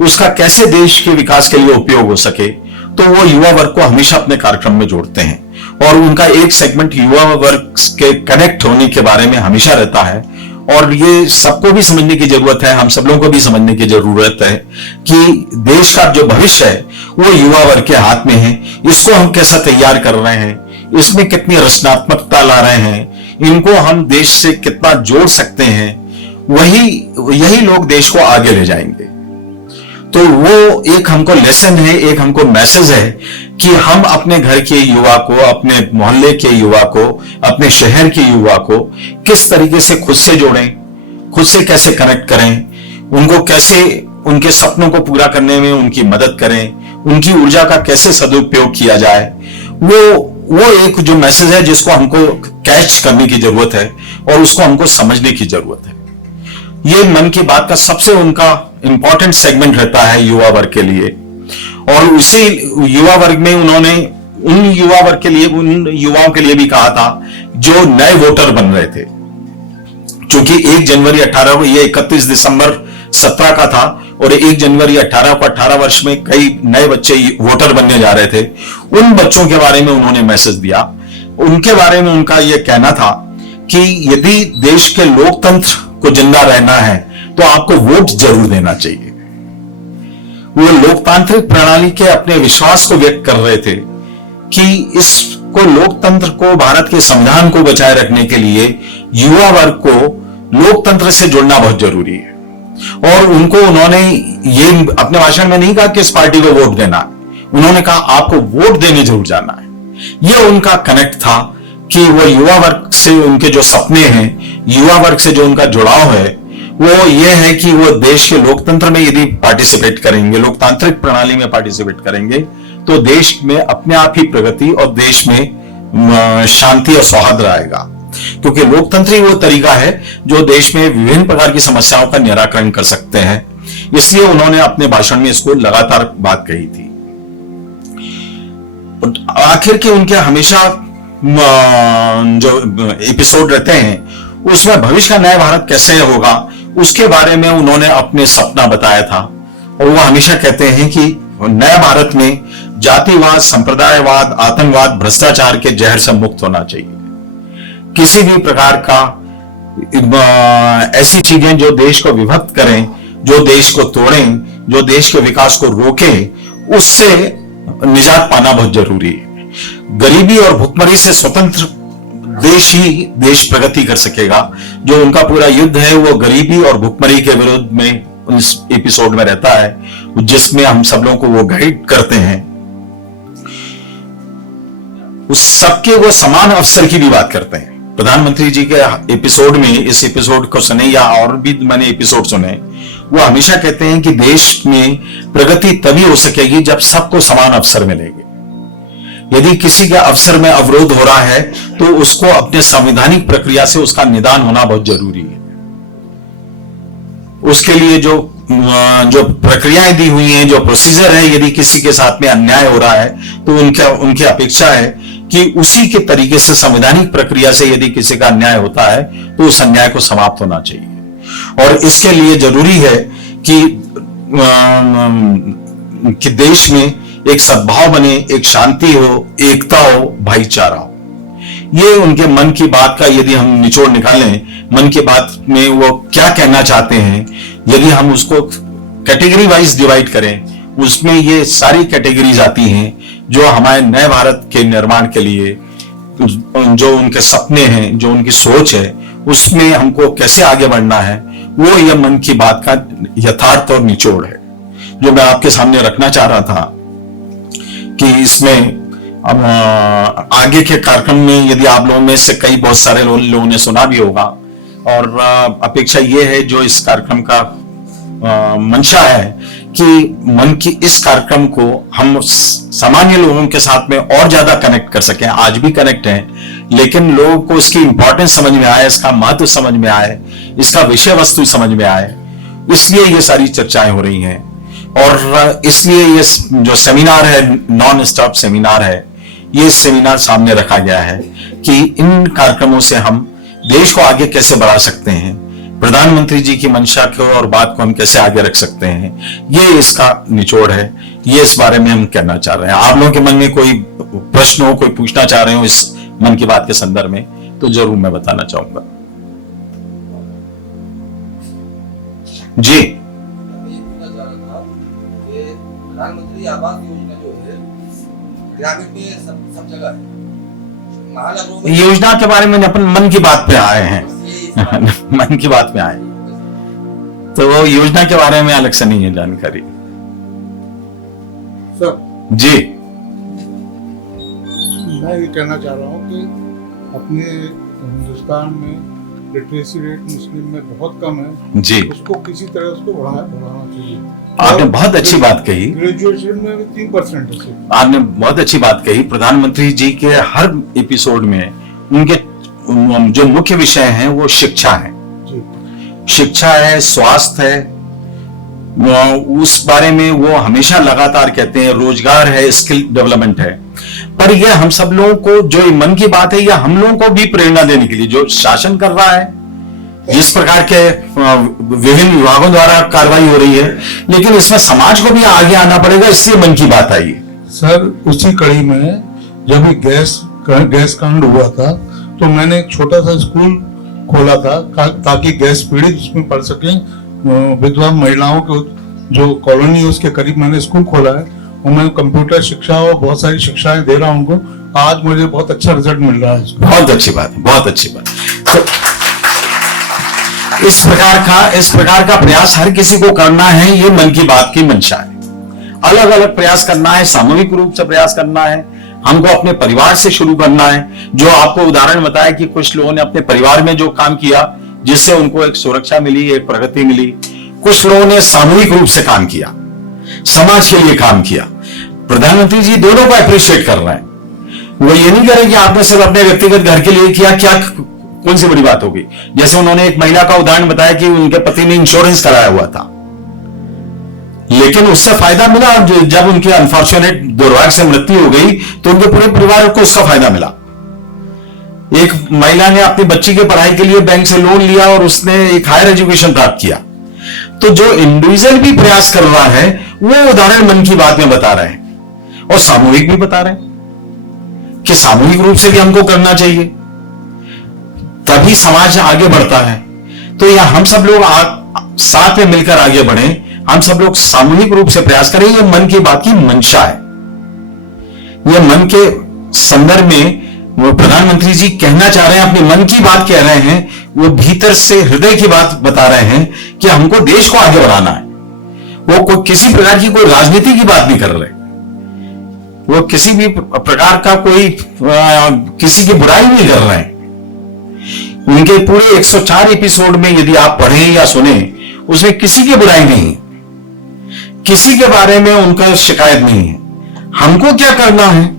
उसका कैसे देश के विकास के लिए उपयोग हो सके, तो वो युवा वर्ग को हमेशा अपने कार्यक्रम में जोड़ते हैं। और उनका एक सेगमेंट युवा वर्ग के कनेक्ट होने के बारे में हमेशा रहता है। और ये सबको भी समझने की जरूरत है, हम सब लोगों को भी समझने की जरूरत है कि देश का जो भविष्य है वो युवा वर्ग के हाथ में है। इसको हम कैसा तैयार कर रहे हैं, इसमें कितनी रचनात्मकता ला रहे हैं, इनको हम देश से कितना जोड़ सकते हैं, यही लोग देश को आगे ले जाएंगे। तो वो एक हमको लेसन है, एक हमको मैसेज है कि हम अपने घर के युवा को, अपने मोहल्ले के युवा को, अपने शहर के युवा को किस तरीके से खुद से जोड़ें, खुद से कैसे कनेक्ट करें, उनको कैसे उनके सपनों को पूरा करने में उनकी मदद करें, उनकी ऊर्जा का कैसे सदुपयोग किया जाए। वो एक जो मैसेज है जिसको हमको कैच करने की जरूरत है और उसको हमको समझने की जरूरत है। ये मन की बात का सबसे उनका इंपॉर्टेंट सेगमेंट रहता है युवा वर्ग के लिए। और उसी युवा वर्ग में उन्होंने उन युवा वर्ग के लिए, उन युवाओं के लिए भी कहा था जो नए वोटर बन रहे थे। क्योंकि 1 जनवरी 18 ये 31 दिसंबर 17 का था और 1 जनवरी 18 को 18 वर्ष में कई नए बच्चे वोटर बनने जा रहे थे। उन बच्चों के बारे में उन्होंने मैसेज दिया। उनके बारे में उनका यह कहना था कि यदि देश के लोकतंत्र को जिंदा रहना है तो आपको वोट जरूर देना चाहिए। वो लोकतांत्रिक प्रणाली के अपने विश्वास को व्यक्त कर रहे थे कि इसको, लोकतंत्र को, भारत के संविधान को बचाए रखने के लिए युवा वर्ग को लोकतंत्र से जुड़ना बहुत जरूरी है। और उन्होंने ये अपने भाषण में नहीं कहा कि इस पार्टी को वोट देना है, उन्होंने कहा आपको वोट देने जरूर जाना है। यह उनका कनेक्ट था कि वो युवा वर्ग से उनके जो सपने हैं, युवा वर्ग से जो उनका जुड़ाव है, वो ये है कि वो देश के लोकतंत्र में यदि पार्टिसिपेट करेंगे, लोकतांत्रिक प्रणाली में पार्टिसिपेट करेंगे, तो देश में अपने आप ही प्रगति और देश में शांति और सौहार्द आएगा। क्योंकि लोकतंत्र ही वो तरीका है जो देश में विभिन्न प्रकार की समस्याओं का निराकरण कर सकते हैं। इसलिए उन्होंने अपने भाषण में इसको लगातार बात कही थी। आखिर के उनके हमेशा जो एपिसोड रहते हैं उसमें भविष्य का नया भारत कैसे होगा उसके बारे में उन्होंने अपने सपना बताया था। और वो हमेशा कहते हैं कि नया भारत में जातिवाद, संप्रदायवाद, आतंकवाद, भ्रष्टाचार के जहर से मुक्त होना चाहिए। किसी भी प्रकार का ऐसी चीजें जो देश को विभक्त करें, जो देश को तोड़ें, जो देश के विकास को रोकें, उससे निजात पाना बहुत जरूरी है। गरीबी और भुखमरी से स्वतंत्र देश प्रगति कर सकेगा। जो उनका पूरा युद्ध है वो गरीबी और भुखमरी के विरुद्ध में इस एपिसोड में रहता है, जिसमें हम सब लोगों को वो गाइड करते हैं। उस सबके वो समान अवसर की भी बात करते हैं। प्रधानमंत्री जी के एपिसोड में, इस एपिसोड को सुने या और भी मैंने एपिसोड सुने, वो हमेशा कहते हैं कि देश में प्रगति तभी हो सकेगी जब सबको समान अवसर मिलेंगे। यदि किसी के अवसर में अवरोध हो रहा है तो उसको अपने संवैधानिक प्रक्रिया से उसका निदान होना बहुत जरूरी है। उसके लिए जो प्रक्रियाएं दी हुई हैं, जो प्रोसीजर है, यदि किसी के साथ में अन्याय हो रहा है तो उनकी अपेक्षा है कि उसी के तरीके से, संवैधानिक प्रक्रिया से यदि किसी का अन्याय होता है तो उस अन्याय को समाप्त होना चाहिए। और इसके लिए जरूरी है कि देश में एक सद्भाव बने, एक शांति हो, एकता हो, भाईचारा हो। ये उनके मन की बात का यदि हम निचोड़ निकालें, मन की बात में वो क्या कहना चाहते हैं, यदि हम उसको कैटेगरी वाइज डिवाइड करें, उसमें ये सारी कैटेगरीज आती हैं जो हमारे नए भारत के निर्माण के लिए, जो उनके सपने हैं, जो उनकी सोच है, उसमें हमको कैसे आगे बढ़ना है, वो यह मन की बात का यथार्थ और निचोड़ है जो मैं आपके सामने रखना चाह रहा था। कि इसमें अब आगे के कार्यक्रम में यदि आप लोगों में से कई बहुत सारे लोगों ने सुना भी होगा, और अपेक्षा ये है जो इस कार्यक्रम का मंशा है कि मन की इस कार्यक्रम को हम सामान्य लोगों के साथ में और ज्यादा कनेक्ट कर सकें। आज भी कनेक्ट हैं, लेकिन लोगों को इसकी इंपॉर्टेंस समझ में आए, इसका महत्व समझ में आए, इसका विषय वस्तु समझ में आए, इसलिए ये सारी चर्चाएं हो रही हैं। और इसलिए ये जो सेमिनार है, नॉन स्टॉप सेमिनार है, ये सेमिनार सामने रखा गया है कि इन कार्यक्रमों से हम देश को आगे कैसे बढ़ा सकते हैं, प्रधानमंत्री जी की मंशा को और बात को हम कैसे आगे रख सकते हैं, ये इसका निचोड़ है। ये इस बारे में हम कहना चाह रहे हैं। आप लोगों के मन में कोई प्रश्न हो, कोई पूछना चाह रहे हो इस मन की बात के संदर्भ में, तो जरूर मैं बताना चाहूंगा। जी, प्रधानमंत्री आवास योजना जो है ग्रामीण में सब जगह है, महानगरों में योजना के बारे में अपन मन की बात पे आए हैं मन की बात में आए, तो वो योजना के बारे में अलग से नहीं है जानकारी। सर, जी, मैं ये कहना चाह रहा हूँ कि अपने हिंदुस्तान में लिटरेसी रेट मुस्लिम में बहुत कम है जी, उसको किसी तरह उसको बढ़ाना चाहिए। आपने बहुत अच्छी बात कही। ग्रेजुएशन में भी 3% है सिर्फ। आपने बहुत अच्छी बात कही। प्रधानमंत्री जी के हर एपिसोड में उनके जो मुख्य विषय हैं वो शिक्षा है, जी, शिक्षा है, स्वास्थ्य है, उस बारे में वो हमेशा लगातार कहते हैं, रोजगार है, स्किल डेवलपमेंट है। पर यह हम सब लोगों को जो मन की बात है, यह हम लोगों को भी प्रेरणा देने के लिए, जो शासन कर रहा है, जिस प्रकार के विभिन्न विभागों द्वारा कार्रवाई हो रही है, लेकिन इसमें समाज को भी आगे आना पड़ेगा, इसलिए मन की बात आई। सर, उसी कड़ी में जब गैस कांड हुआ था तो मैंने एक छोटा सा स्कूल खोला था ताकि गैस पीड़ित उसमें पढ़ सकें, विधवा महिलाओं को जो कॉलोनी है उसके करीब मैंने स्कूल खोला है और मैं कंप्यूटर शिक्षा और बहुत सारी शिक्षाएं दे रहा हूं उनको। आज मुझे बहुत अच्छा रिजल्ट मिल रहा है। बहुत अच्छी बात है, बहुत अच्छी बात। तो इस प्रकार का प्रयास हर किसी को करना है, ये मन की बात की मंशा है। अलग अलग प्रयास करना है, सामूहिक रूप से प्रयास करना है, हमको अपने परिवार से शुरू करना है। जो आपको उदाहरण बताया कि कुछ लोगों ने अपने परिवार में जो काम किया जिससे उनको एक सुरक्षा मिली, एक प्रगति मिली। कुछ लोगों ने सामूहिक रूप से काम किया, समाज के लिए काम किया। प्रधानमंत्री जी दोनों को अप्रिशिएट कर रहे हैं। वो ये नहीं करें कि आपने सिर्फ अपने व्यक्तिगत घर के लिए किया, क्या कौन सी बड़ी बात होगी। जैसे उन्होंने एक महिला का उदाहरण बताया कि उनके पति ने इंश्योरेंस कराया हुआ था, लेकिन उससे फायदा मिला। जब उनकी अनफॉर्चुनेट दुर्भाग्य से मृत्यु हो गई तो उनके पूरे परिवार को उसका फायदा मिला। एक महिला ने अपनी बच्ची के पढ़ाई के लिए बैंक से लोन लिया और उसने एक हायर एजुकेशन प्राप्त किया। तो जो इंडिविजुअल भी प्रयास कर रहा है वो उदाहरण मन की बात में बता रहे हैं, और सामूहिक भी बता रहे हैं कि सामूहिक रूप से भी हमको करना चाहिए, तभी समाज आगे बढ़ता है। तो यह हम सब लोग साथ में मिलकर आगे बढ़े, हम सब लोग सामूहिक रूप से प्रयास करें। यह मन की बात की मंशा है। यह मन के संदर्भ में वो प्रधानमंत्री जी कहना चाह रहे हैं, अपनी मन की बात कह रहे हैं, वो भीतर से हृदय की बात बता रहे हैं कि हमको देश को आगे बढ़ाना है। वो किसी प्रकार की कोई राजनीति की बात नहीं कर रहे, वो किसी भी प्रकार का कोई किसी की बुराई नहीं कर रहे हैं। उनके पूरे 104 एपिसोड में यदि आप पढ़ें या सुने, उसमें किसी की बुराई नहीं है, किसी के बारे में उनका शिकायत नहीं है। हमको क्या करना है,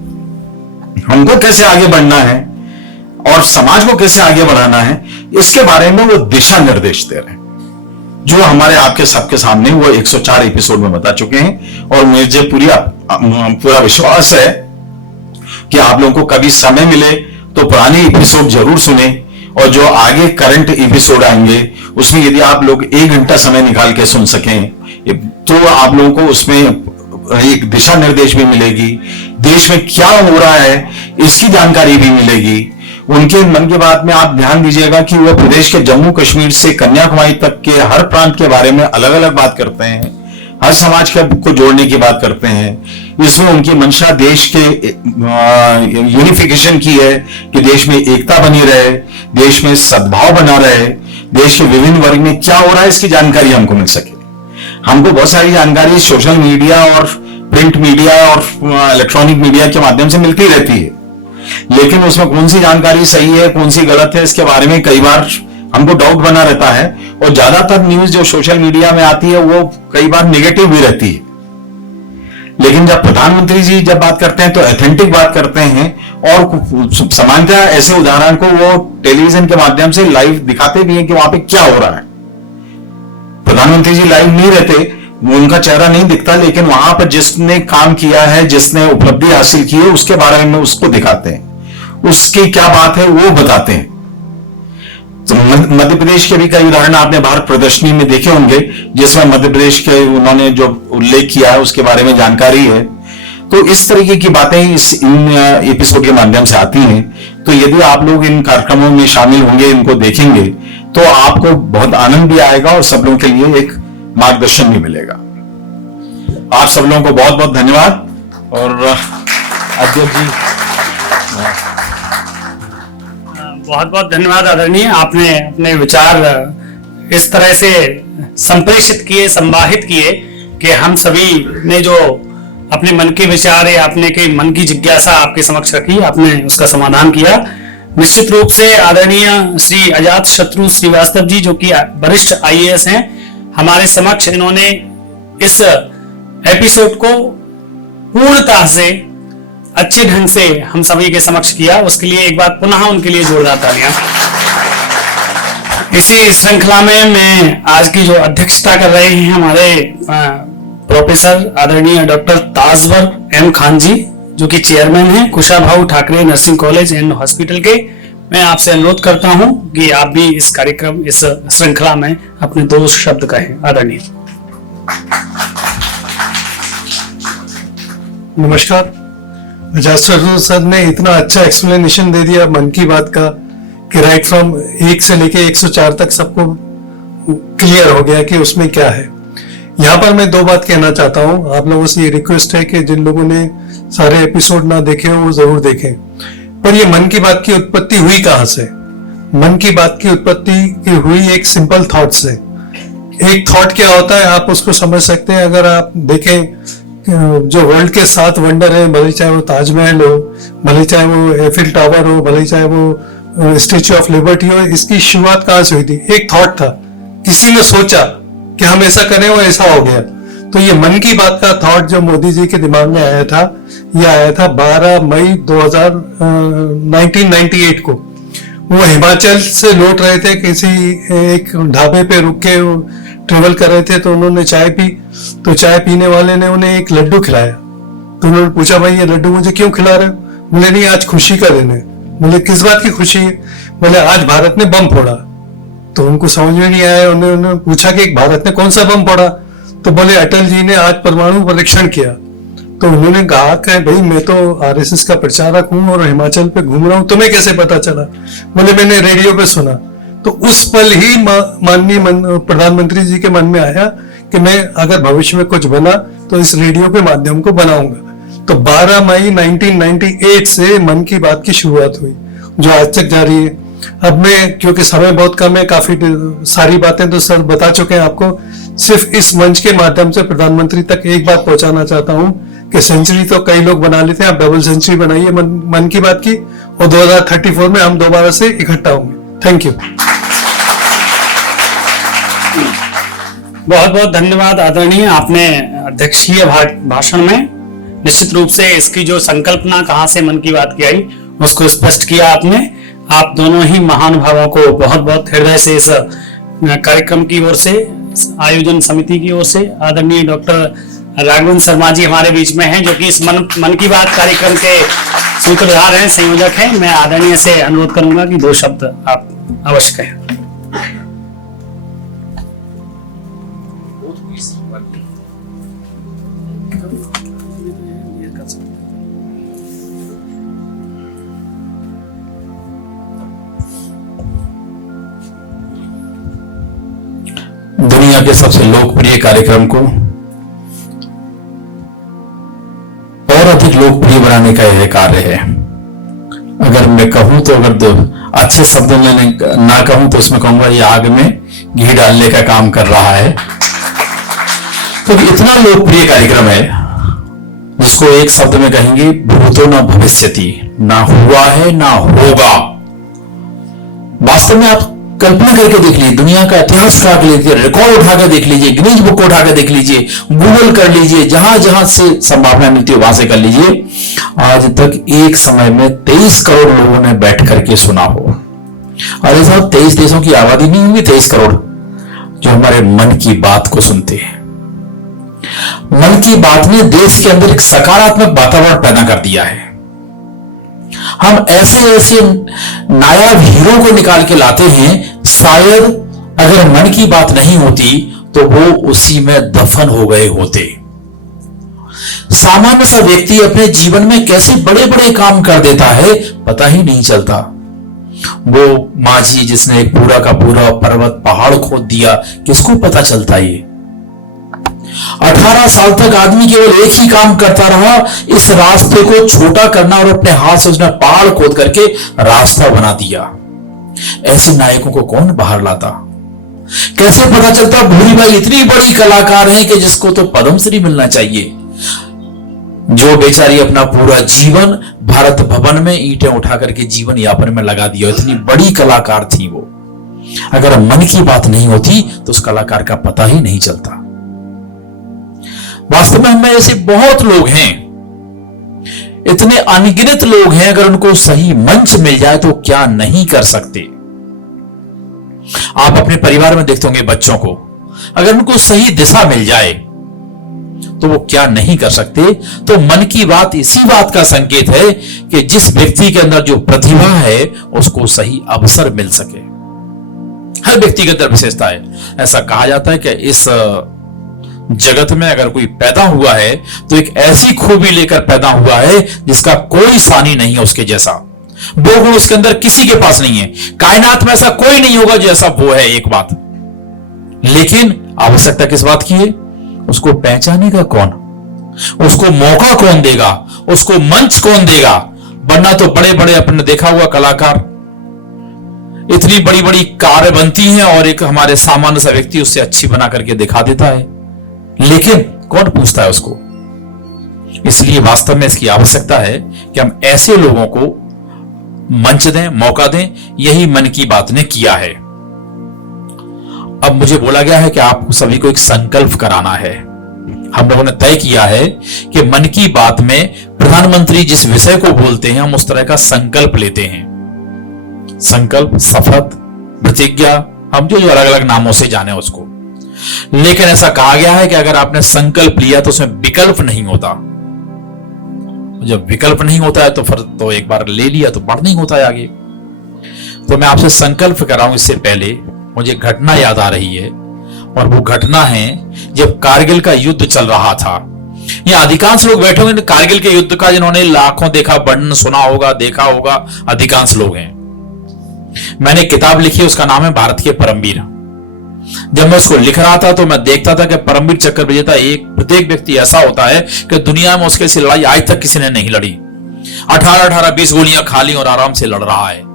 हमको कैसे आगे बढ़ना है और समाज को कैसे आगे बढ़ाना है, इसके बारे में वो दिशा निर्देश दे रहे हैं, जो हमारे आपके सबके सामने वो 104 एपिसोड में बता चुके हैं। और मुझे पूरा विश्वास है कि आप लोगों को कभी समय मिले तो पुराने एपिसोड जरूर सुने, और जो आगे करंट एपिसोड आएंगे उसमें यदि आप लोग 1 घंटा समय निकाल के सुन सकें तो आप लोगों को उसमें एक दिशा निर्देश भी मिलेगी, देश में क्या हो रहा है इसकी जानकारी भी मिलेगी। उनके मन की बात में आप ध्यान दीजिएगा कि वो प्रदेश के जम्मू कश्मीर से कन्याकुमारी तक के हर प्रांत के बारे में अलग अलग बात करते हैं, हर समाज को जोड़ने की बात करते हैं। इसमें उनकी मंशा देश के यूनिफिकेशन की है कि देश में एकता बनी रहे, देश में सद्भाव बना रहे, देश के विभिन्न वर्ग में क्या हो रहा है इसकी जानकारी हमको मिल सके। हमको बहुत सारी जानकारी सोशल मीडिया और प्रिंट मीडिया और इलेक्ट्रॉनिक मीडिया के माध्यम से मिलती रहती है, लेकिन उसमें कौन सी जानकारी सही है कौन सी गलत है इसके बारे में कई बार हमको डाउट बना रहता है। और ज्यादातर न्यूज जो सोशल मीडिया में आती है वो कई बार नेगेटिव भी रहती है, लेकिन जब प्रधानमंत्री जी जब बात करते हैं तो ऑथेंटिक बात करते हैं, और सामान्यतः ऐसे उदाहरण को वो टेलीविजन के माध्यम से लाइव दिखाते भी हैं कि वहां पे क्या हो रहा है। प्रधानमंत्री जी लाइव नहीं रहते, उनका चेहरा नहीं दिखता, लेकिन वहां पर जिसने काम किया है, जिसने उपलब्धि हासिल की है उसके बारे में उसको दिखाते हैं, उसकी क्या बात है वो बताते हैं। तो मध्य प्रदेश के भी कई उदाहरण आपने भारत प्रदर्शनी में देखे होंगे, जिसमें मध्य प्रदेश के उन्होंने जो उल्लेख किया है उसके बारे में जानकारी है। तो इस तरीके की बातें इन एपिसोड के माध्यम से आती हैं। तो यदि आप लोग इन कार्यक्रमों में शामिल होंगे, इनको देखेंगे, तो आपको बहुत आनंद भी आएगा और सब लोगों के लिए एक मार्गदर्शन भी मिलेगा। आप सब लोगों को बहुत बहुत धन्यवाद। और अध्यक्ष जी बहुत बहुत धन्यवाद आदरणीय, आपने अपने विचार इस तरह से संप्रेषित किए, संवाहित किए कि हम सभी ने जो अपने मन के विचार या अपने के मन की जिज्ञासा आपके समक्ष रखी, आपने उसका समाधान किया। निश्चित रूप से आदरणीय श्री अजात शत्रु श्रीवास्तव जी जो कि वरिष्ठ IAS हैं, हमारे समक्ष इन्होंने इस एपिसोड को पूर्णतः से अच्छे ढंग से हम सभी के समक्ष किया, उसके लिए एक बार पुनः उनके लिए जोरदार तालियां। इसी श्रृंखला में मैं आज की जो अध्यक्षता कर रहे हैं हमारे प्रोफेसर आदरणीय डॉक्टर ताजवर एम खान जी, जो कि चेयरमैन हैं Kushabhau Thackeray nursing college and hospital के। मैं आपसे अनुरोध करता हूं कि आप भी इस कार्यक्रम, इस श्रृंखला में अपने 2 शब्द कहें। आदरणीय। नमस्कार। अजास्टर सर ने इतना अच्छा एक्सप्लेनेशन दे दिया मन की बात का कि राइट फ्रॉम 1 से लेके 104 तक सबको क्लियर हो गया कि उसमें क्या है। यहाँ पर मैं 2 बात कहना चाहता हूँ। आप लोगों से ये रिक्वेस्ट है कि जिन लोगों ने सारे एपिसोड ना देखे हो वो जरूर देखें। पर ये मन की बात की उत्पत्ति हुई कहाँ से? मन की बात की उत्पत्ति हुई एक सिंपल थॉट से। एक थॉट क्या होता है आप उसको समझ सकते हैं। अगर आप देखें जो वर्ल्ड के 7 वंडर है, भले चाहे वो ताजमहल हो, भले चाहे वो एफिल टावर हो, भले चाहे वो स्टेच्यू ऑफ लिबर्टी हो, इसकी शुरुआत कहाँ से हुई थी? एक थॉट था, किसी ने सोचा कि हम ऐसा करें, वो ऐसा हो गया। तो ये मन की बात का थॉट जो मोदी जी के दिमाग में आया था, ये आया था 12 मई 1998 को। वो हिमाचल से लौट रहे थे, किसी एक ढाबे पे रुक के ट्रेवल कर रहे थे, तो उन्होंने चाय पी। तो चाय पीने वाले ने उन्हें एक लड्डू खिलाया। तो उन्होंने पूछा, भाई ये लड्डू मुझे क्यों खिला रहे हो? बोले नहीं, आज खुशी का दिन है। बोले किस बात की खुशी है? बोले आज भारत ने बम फोड़ा। तो उनको समझ में नहीं आया। उन्होंने पूछा कि भारत ने कौन सा बम फोड़ा? तो बोले अटल जी ने आज परमाणु परीक्षण किया। तो उन्होंने कहा कि भाई मैं तो आरएसएस का प्रचारक हूं और हिमाचल पे घूम रहा हूं, तुम्हें कैसे पता चला? बोले मैंने रेडियो पे सुना। तो उस पल ही माननीय प्रधानमंत्री जी के मन में आया कि मैं अगर भविष्य में कुछ बना तो इस रेडियो के माध्यम को बनाऊंगा। तो 12 मई 1998 से मन की बात की शुरुआत हुई, जो आज तक जारी है। अब मैं, क्योंकि समय बहुत कम है, काफी सारी बातें तो सर बता चुके हैं आपको, सिर्फ इस मंच के माध्यम से प्रधानमंत्री तक एक बात पहुंचाना चाहता हूं कि सेंचुरी तो कई लोग बना लेते हैं, आप डबल सेंचुरी बनाइए मन की बात की, और 2034 में हम दोबारा से इकट्ठा होंगे। Thank you. बहुत बहुत धन्यवाद आदरणीय। आपने अध्यक्षीय भाषण में निश्चित रूप से इसकी जो संकल्पना कहां से मन की बात की आई उसको स्पष्ट किया आपने। आप दोनों ही महानुभावों को बहुत बहुत हृदय से इस कार्यक्रम की ओर से, आयोजन समिति की ओर से, आदरणीय डॉक्टर राघवन शर्मा जी हमारे बीच में हैं, जो कि इस मन की बात कार्यक्रम के सूत्रधार हैं, संयोजक हैं। मैं आदरणीय से अनुरोध करूंगा कि 2 शब्द आप अवश्य कहें। दुनिया के सबसे लोकप्रिय कार्यक्रम को और अधिक लोकप्रिय बनाने का यह कार्य है। अगर मैं कहूं तो, अगर अच्छे शब्दों में ना कहूं तो उसमें कहूंगा ये आग में घी डालने का काम कर रहा है। क्योंकि तो इतना लोकप्रिय कार्यक्रम है जिसको एक शब्द में कहेंगे भूतो न भविष्यति, ना हुआ है ना होगा। वास्तव में आप कल्पना करके देख लीजिए, दुनिया का इतिहास उठा के लीजिए, रिकॉर्ड उठा के देख लीजिए, गिनीज बुक उठा के देख लीजिए, गूगल कर लीजिए, जहां जहां से संभावना मिलती है वहां से कर लीजिए। आज तक एक समय में 23 करोड़ लोगों ने बैठ करके सुना हो। अरे साहब, 23 देशों की आबादी नहीं होगी 23 करोड़ जो हमारे मन की बात को सुनते हैं। मन की बात ने देश के अंदर एक सकारात्मक वातावरण पैदा कर दिया है। हम ऐसे ऐसे नायाब हीरो को निकाल के लाते हैं, शायद अगर मन की बात नहीं होती तो वो उसी में दफन हो गए होते। सामान्य सा व्यक्ति अपने जीवन में कैसे बड़े बड़े काम कर देता है पता ही नहीं चलता। वो माझी जिसने एक पूरा का पूरा पर्वत पहाड़ खोद दिया, किसको पता चलता? ये 18 साल तक आदमी केवल एक ही काम करता रहा, इस रास्ते को छोटा करना, और अपने हाथ से उसने पहाड़ खोद करके रास्ता बना दिया। ऐसे नायकों को कौन बाहर लाता? कैसे पता चलता भूरी भाई इतनी बड़ी कलाकार है कि जिसको तो पद्मश्री मिलना चाहिए, जो बेचारी अपना पूरा जीवन भारत भवन में ईंटें उठा करके जीवन यापन में लगा दिया। इतनी बड़ी कलाकार थी वो। अगर मन की बात नहीं होती तो उस कलाकार का पता ही नहीं चलता। वास्तव में हमें ऐसे बहुत लोग हैं, इतने अनगिनत लोग हैं, अगर उनको सही मंच मिल जाए तो क्या नहीं कर सकते। आप अपने परिवार में देखते होंगे बच्चों को, अगर उनको सही दिशा मिल जाए तो वो क्या नहीं कर सकते। तो मन की बात इसी बात का संकेत है कि जिस व्यक्ति के अंदर जो प्रतिभा है उसको सही अवसर मिल सके। हर व्यक्ति के अंदर विशेषता है। ऐसा कहा जाता है कि इस जगत में अगर कोई पैदा हुआ है तो एक ऐसी खूबी लेकर पैदा हुआ है जिसका कोई सानी नहीं है उसके जैसा। वो गुण उसके अंदर किसी के पास नहीं है। कायनात में ऐसा कोई नहीं होगा जैसा वो है, एक बात। लेकिन आवश्यकता किस बात की है? उसको पहचानेगा कौन, उसको मौका कौन देगा, उसको मंच कौन देगा। वरना तो बड़े बड़े अपने देखा हुआ कलाकार, इतनी बड़ी बड़ी कारें बनती हैं और एक हमारे सामान्य सा व्यक्ति उससे अच्छी बना करके दिखा देता है, लेकिन कौन पूछता है उसको। इसलिए वास्तव में इसकी आवश्यकता है कि हम ऐसे लोगों को मंच दें, मौका दें। यही मन की बात ने किया है। अब मुझे बोला गया है कि आपको सभी को एक संकल्प कराना है। हम लोगों ने तय किया है कि मन की बात में प्रधानमंत्री जिस विषय को बोलते हैं हम उस तरह का संकल्प लेते हैं। संकल्प, शपथ, प्रतिज्ञा, हम जो अलग अलग नामों से जाने उसको। लेकिन ऐसा कहा गया है कि अगर आपने संकल्प लिया तो उसमें विकल्प नहीं होता। जब विकल्प नहीं होता है तो फिर तो एक बार ले लिया तो बढ़ नहीं होता है आगे। तो मैं आपसे संकल्प कर रहा हूं। इससे पहले मुझे घटना याद आ रही है, और वो घटना है जब कारगिल का युद्ध चल रहा था। यहाँ अधिकांश लोग बैठे होंगे कारगिल के युद्ध का, जिन्होंने लाखों देखा, वर्णन सुना होगा, देखा होगा, अधिकांश लोग हैं। मैंने किताब लिखी, उसका नाम है भारत के परमवीर। जब मैं उसको लिख रहा था तो मैं देखता था कि परमवीर चक्र विजेता प्रत्येक व्यक्ति ऐसा होता है कि दुनिया में उसके से लड़ाई आज तक किसी ने नहीं लड़ी। 18-20 गोलियां खा ली और आराम से लड़ रहा है।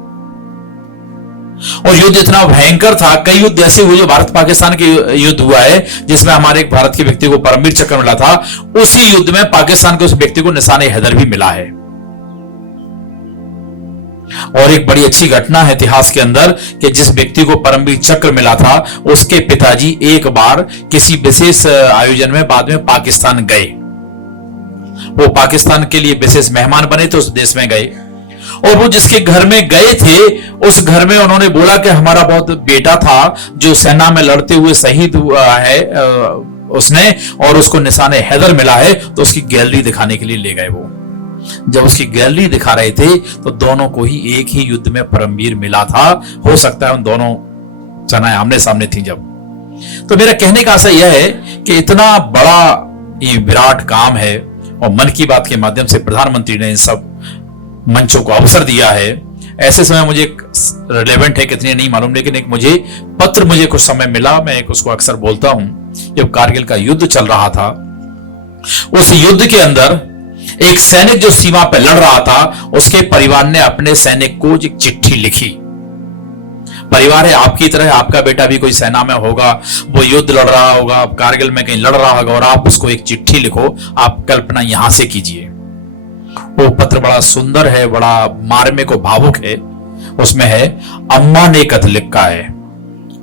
और युद्ध इतना भयंकर था, कई युद्ध ऐसे हुए जो भारत पाकिस्तान के युद्ध हुआ है जिसमें हमारे एक भारत के व्यक्ति को परमवीर चक्र मिला था। उसी युद्ध में पाकिस्तान के उस व्यक्ति को निशाने हैदर भी मिला है। और एक बड़ी अच्छी घटना है इतिहास के अंदर कि जिस व्यक्ति को परमवीर चक्र मिला था उसके पिताजी एक बार किसी विशेष आयोजन में बाद में पाकिस्तान गए। वो पाकिस्तान के लिए विशेष मेहमान बने थे, उस देश में गए। और वो जिसके घर में गए थे उस घर में उन्होंने बोला कि हमारा बहुत बेटा था जो सेना में लड़ते हुए शहीद हुआ है उसने, और उसको निशाने हैदर मिला है। तो उसकी गैलरी दिखाने के लिए ले गए। वो जब उसकी गैलरी दिखा रहे थे तो दोनों को ही एक ही युद्ध में परमवीर मिला था। हो सकता है उन दोनों सेनाएं आमने सामने थी जब। तो मेरा कहने का आशय यह है कि इतना बड़ा ये विराट काम है और मन की बात के माध्यम से प्रधानमंत्री ने इन सब मंचों को अवसर दिया है। ऐसे समय मुझे रिलेवेंट है कितने नहीं मालूम, लेकिन एक मुझे पत्र मुझे कुछ समय मिला, मैं एक उसको अक्सर बोलता हूं। जब कारगिल का युद्ध चल रहा था उस युद्ध के अंदर एक सैनिक जो सीमा पर लड़ रहा था उसके परिवार ने अपने सैनिक को एक चिट्ठी लिखी। परिवार है आपकी तरह, आपका बेटा भी कोई सेना में होगा, वो युद्ध लड़ रहा होगा, कारगिल में कहीं लड़ रहा होगा, और आप उसको एक चिट्ठी लिखो। आप कल्पना यहां से कीजिए। वो पत्र बड़ा सुंदर है, बड़ा मार्मिक और भावुक है। उसमें है, अम्मा ने खत लिखा है,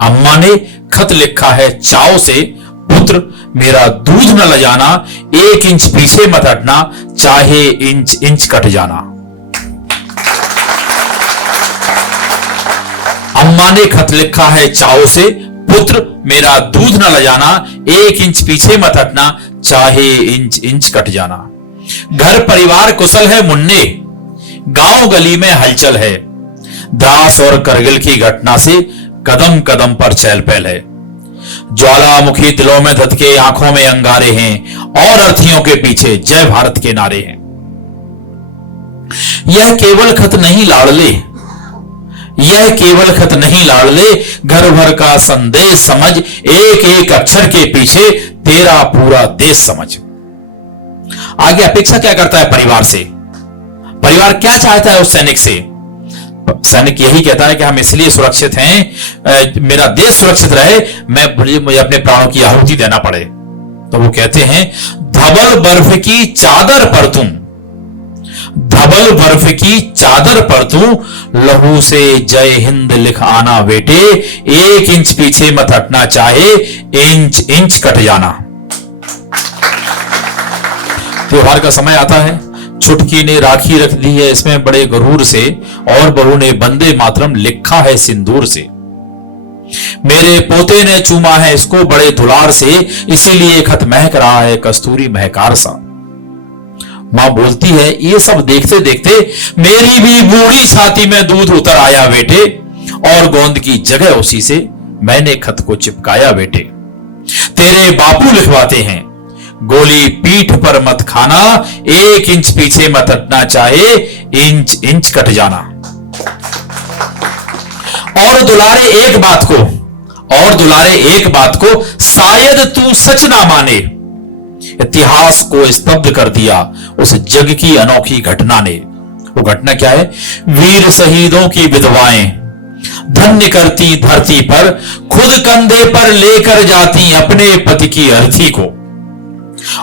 अम्मा ने खत लिखा है चाव से, पुत्र मेरा दूध न ल जाना, 1 इंच पीछे मत हटना, चाहे इंच इंच कट जाना। अम्मा ने खत लिखा है चाव से, पुत्र मेरा दूध न ल जाना, 1 इंच पीछे मत हटना, चाहे इंच इंच कट जाना। घर परिवार कुशल है मुन्ने, गांव गली में हलचल है, द्रास और करगिल की घटना से कदम कदम पर चहल पहल है। ज्वालामुखी दिलों में धधके, आंखों में अंगारे हैं, और अर्थियों के पीछे जय भारत के नारे हैं। यह केवल खत नहीं लाडले, यह केवल खत नहीं लाडले, घर भर का संदेश समझ, एक एक अक्षर के पीछे तेरा पूरा देश समझ। आगे अपेक्षा क्या करता है परिवार से? परिवार क्या चाहता है उस सैनिक से? सैनिक यही कहता है कि हम इसलिए सुरक्षित हैं, मेरा देश सुरक्षित रहे, मुझे अपने प्राणों की आहुति देना पड़े। तो वो कहते हैं, धवल बर्फ की चादर पर तुम, धवल बर्फ की चादर पर तू, लहू से जय हिंद लिख आना बेटे, 1 इंच पीछे मत हटना, चाहे इंच इंच कट जाना। त्योहार का समय आता है, छुटकी ने राखी रख दी है इसमें बड़े गरूर से, और बहू ने वंदे मातरम लिखा है सिंदूर से। मेरे पोते ने चूमा है इसको बड़े दुलार से, इसीलिए खत महक रहा है कस्तूरी महकार सा। मां बोलती है, ये सब देखते देखते मेरी भी बूढ़ी छाती में दूध उतर आया बेटे, और गोंद की जगह उसी से मैंने खत को चिपकाया बेटे। तेरे बापू लिखवाते हैं, गोली पीठ पर मत खाना, 1 इंच पीछे मत हटना, चाहे इंच इंच कट जाना। और दुलारे एक बात को शायद तू सच ना माने, इतिहास को स्तब्ध कर दिया उस जग की अनोखी घटना ने। वो घटना क्या है? वीर शहीदों की विधवाएं धन्य करती धरती पर, खुद कंधे पर लेकर जाती अपने पति की अर्थी को।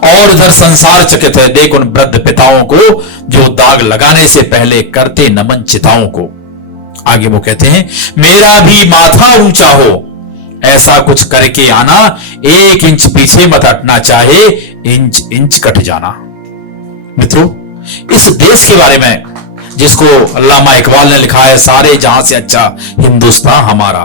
और इधर संसार चकित है, देख उन वृद्ध पिताओं को जो दाग लगाने से पहले करते नमन चिताओं को। आगे वो कहते हैं, मेरा भी माथा ऊंचा हो, ऐसा कुछ करके आना, 1 इंच पीछे मत हटना, चाहे इंच इंच कट जाना। मित्रों, इस देश के बारे में जिसको अल्लामा इकबाल ने लिखा है, सारे जहां से अच्छा हिंदुस्तान हमारा,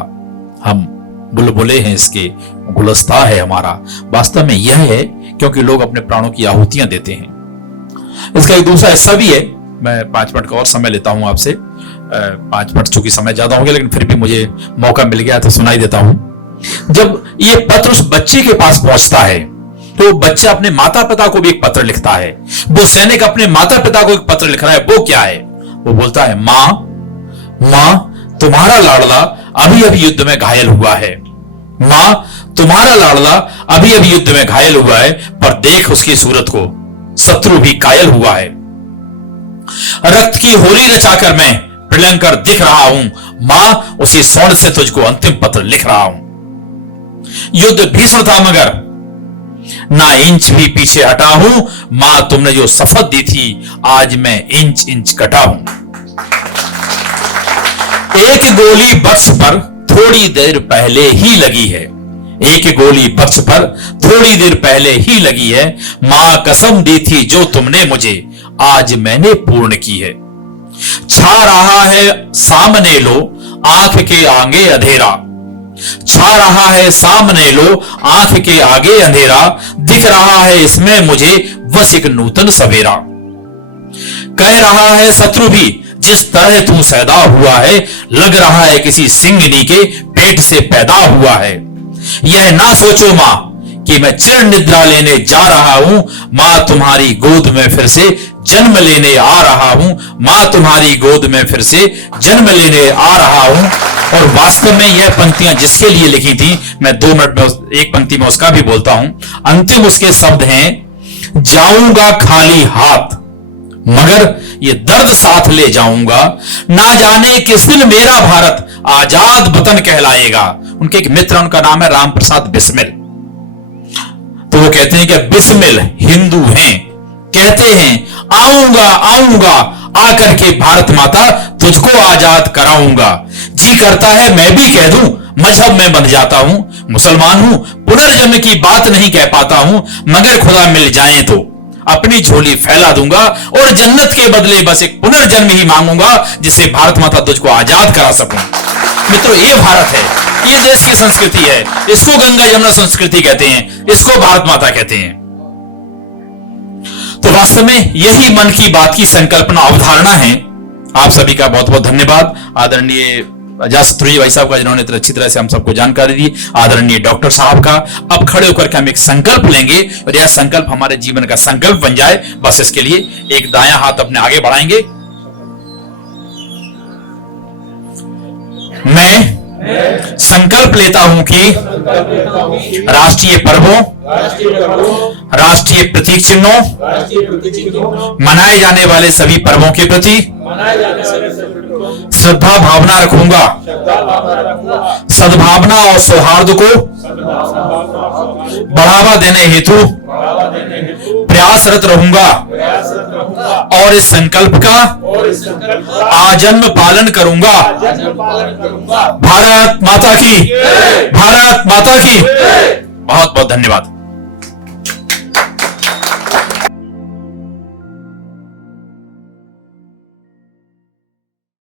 हम बुलबुले हैं इसके, गुलस्ता है हमारा। वास्तव में यह है क्योंकि लोग अपने प्राणों की आहुतियां देते हैं। इसका एक दूसरा हिस्सा भी है, मैं 5 मिनट का और समय लेता हूं आपसे। 5 मिनट चूंकि समय ज्यादा हो गया, लेकिन फिर भी मुझे मौका मिल गया तो सुनाई देता हूं। जब ये पत्र उस बच्चे के पास पहुंचता है तो बच्चा अपने माता पिता को भी एक पत्र लिखता है। वो सैनिक अपने माता पिता को एक पत्र लिख रहा है। वो क्या है? वो बोलता है, मां तुम्हारा लाडला अभी अभी युद्ध में घायल हुआ है। मां तुम्हारा लाडला अभी अभी युद्ध में घायल हुआ है, पर देख उसकी सूरत को, शत्रु भी कायल हुआ है। रक्त की होली रचाकर मैं प्रलंकर दिख रहा हूं। मां उसी स्वर्ण से तुझको अंतिम पत्र लिख रहा हूं। युद्ध भीषण था मगर ना इंच भी पीछे हटा हूं। मां तुमने जो शपथ दी थी, आज मैं इंच इंच कटा हूं। एक गोली बक्स पर थोड़ी देर पहले ही लगी है, एक गोली बक्स पर थोड़ी देर पहले ही लगी है। मां कसम दी थी जो तुमने मुझे, आज मैंने पूर्ण की है। छा रहा है सामने लो आंख के आगे अंधेरा, छा रहा है सामने लो आंख के आगे अंधेरा, दिख रहा है इसमें मुझे बस एक नूतन सवेरा। कह रहा है शत्रु भी जिस तरह तू सैदा हुआ है, लग रहा है किसी सिंगनी के पेट से पैदा हुआ है। यह ना सोचो मां कि मैं चिर निद्रा लेने जा रहा हूं, मां तुम्हारी गोद में फिर से जन्म लेने आ रहा हूं, मां तुम्हारी गोद में फिर से जन्म लेने आ रहा हूं। और वास्तव में यह पंक्तियां जिसके लिए लिखी थी, मैं 2 मिनट में एक पंक्ति में उसका भी बोलता हूं। अंतिम उसके शब्द हैं, जाऊंगा खाली हाथ मगर ये दर्द साथ ले जाऊंगा, ना जाने किस दिन मेरा भारत आजाद वतन कहलाएगा। उनके एक मित्र, उनका नाम है राम प्रसाद बिस्मिल। तो वो कहते हैं कि बिस्मिल हिंदू हैं, कहते हैं आऊंगा आऊंगा, आकर के भारत माता तुझको आजाद कराऊंगा। जी करता है मैं भी कह दूं, मजहब में बंध जाता हूं, मुसलमान हूं, पुनर्जन्म की बात नहीं कह पाता हूं, मगर खुदा मिल जाए तो अपनी झोली फैला दूंगा और जन्नत के बदले बस एक पुनर्जन्म ही मांगूंगा, जिससे भारत माता तुझको आजाद करा सकूं। मित्रों, ये भारत है, ये देश की संस्कृति है। इसको गंगा यमुना संस्कृति कहते हैं, इसको भारत माता कहते हैं। तो वास्तव में यही मन की बात की संकल्पना, अवधारणा है। आप सभी का बहुत बहुत धन्यवाद। आदरणीय अजाशत्रु भाई साहब का, जिन्होंने इतनी अच्छी तरह से हम सबको जानकारी दी। आदरणीय डॉक्टर साहब का। अब खड़े होकर के हम एक संकल्प लेंगे और यह संकल्प हमारे जीवन का संकल्प बन जाए। बस इसके लिए एक दायां हाथ अपने आगे बढ़ाएंगे। मैं संकल्प लेता हूं कि राष्ट्रीय पर्वों, राष्ट्रीय प्रतीक चिन्हों, मनाए जाने वाले सभी पर्वों के प्रति श्रद्धा भावना रखूंगा, सद्भावना और सौहार्द को बढ़ावा देने हेतु प्रयासरत रहूंगा और इस संकल्प का आजन्म पालन करूंगा। भारत माता की, भारत माता की। बहुत बहुत धन्यवाद।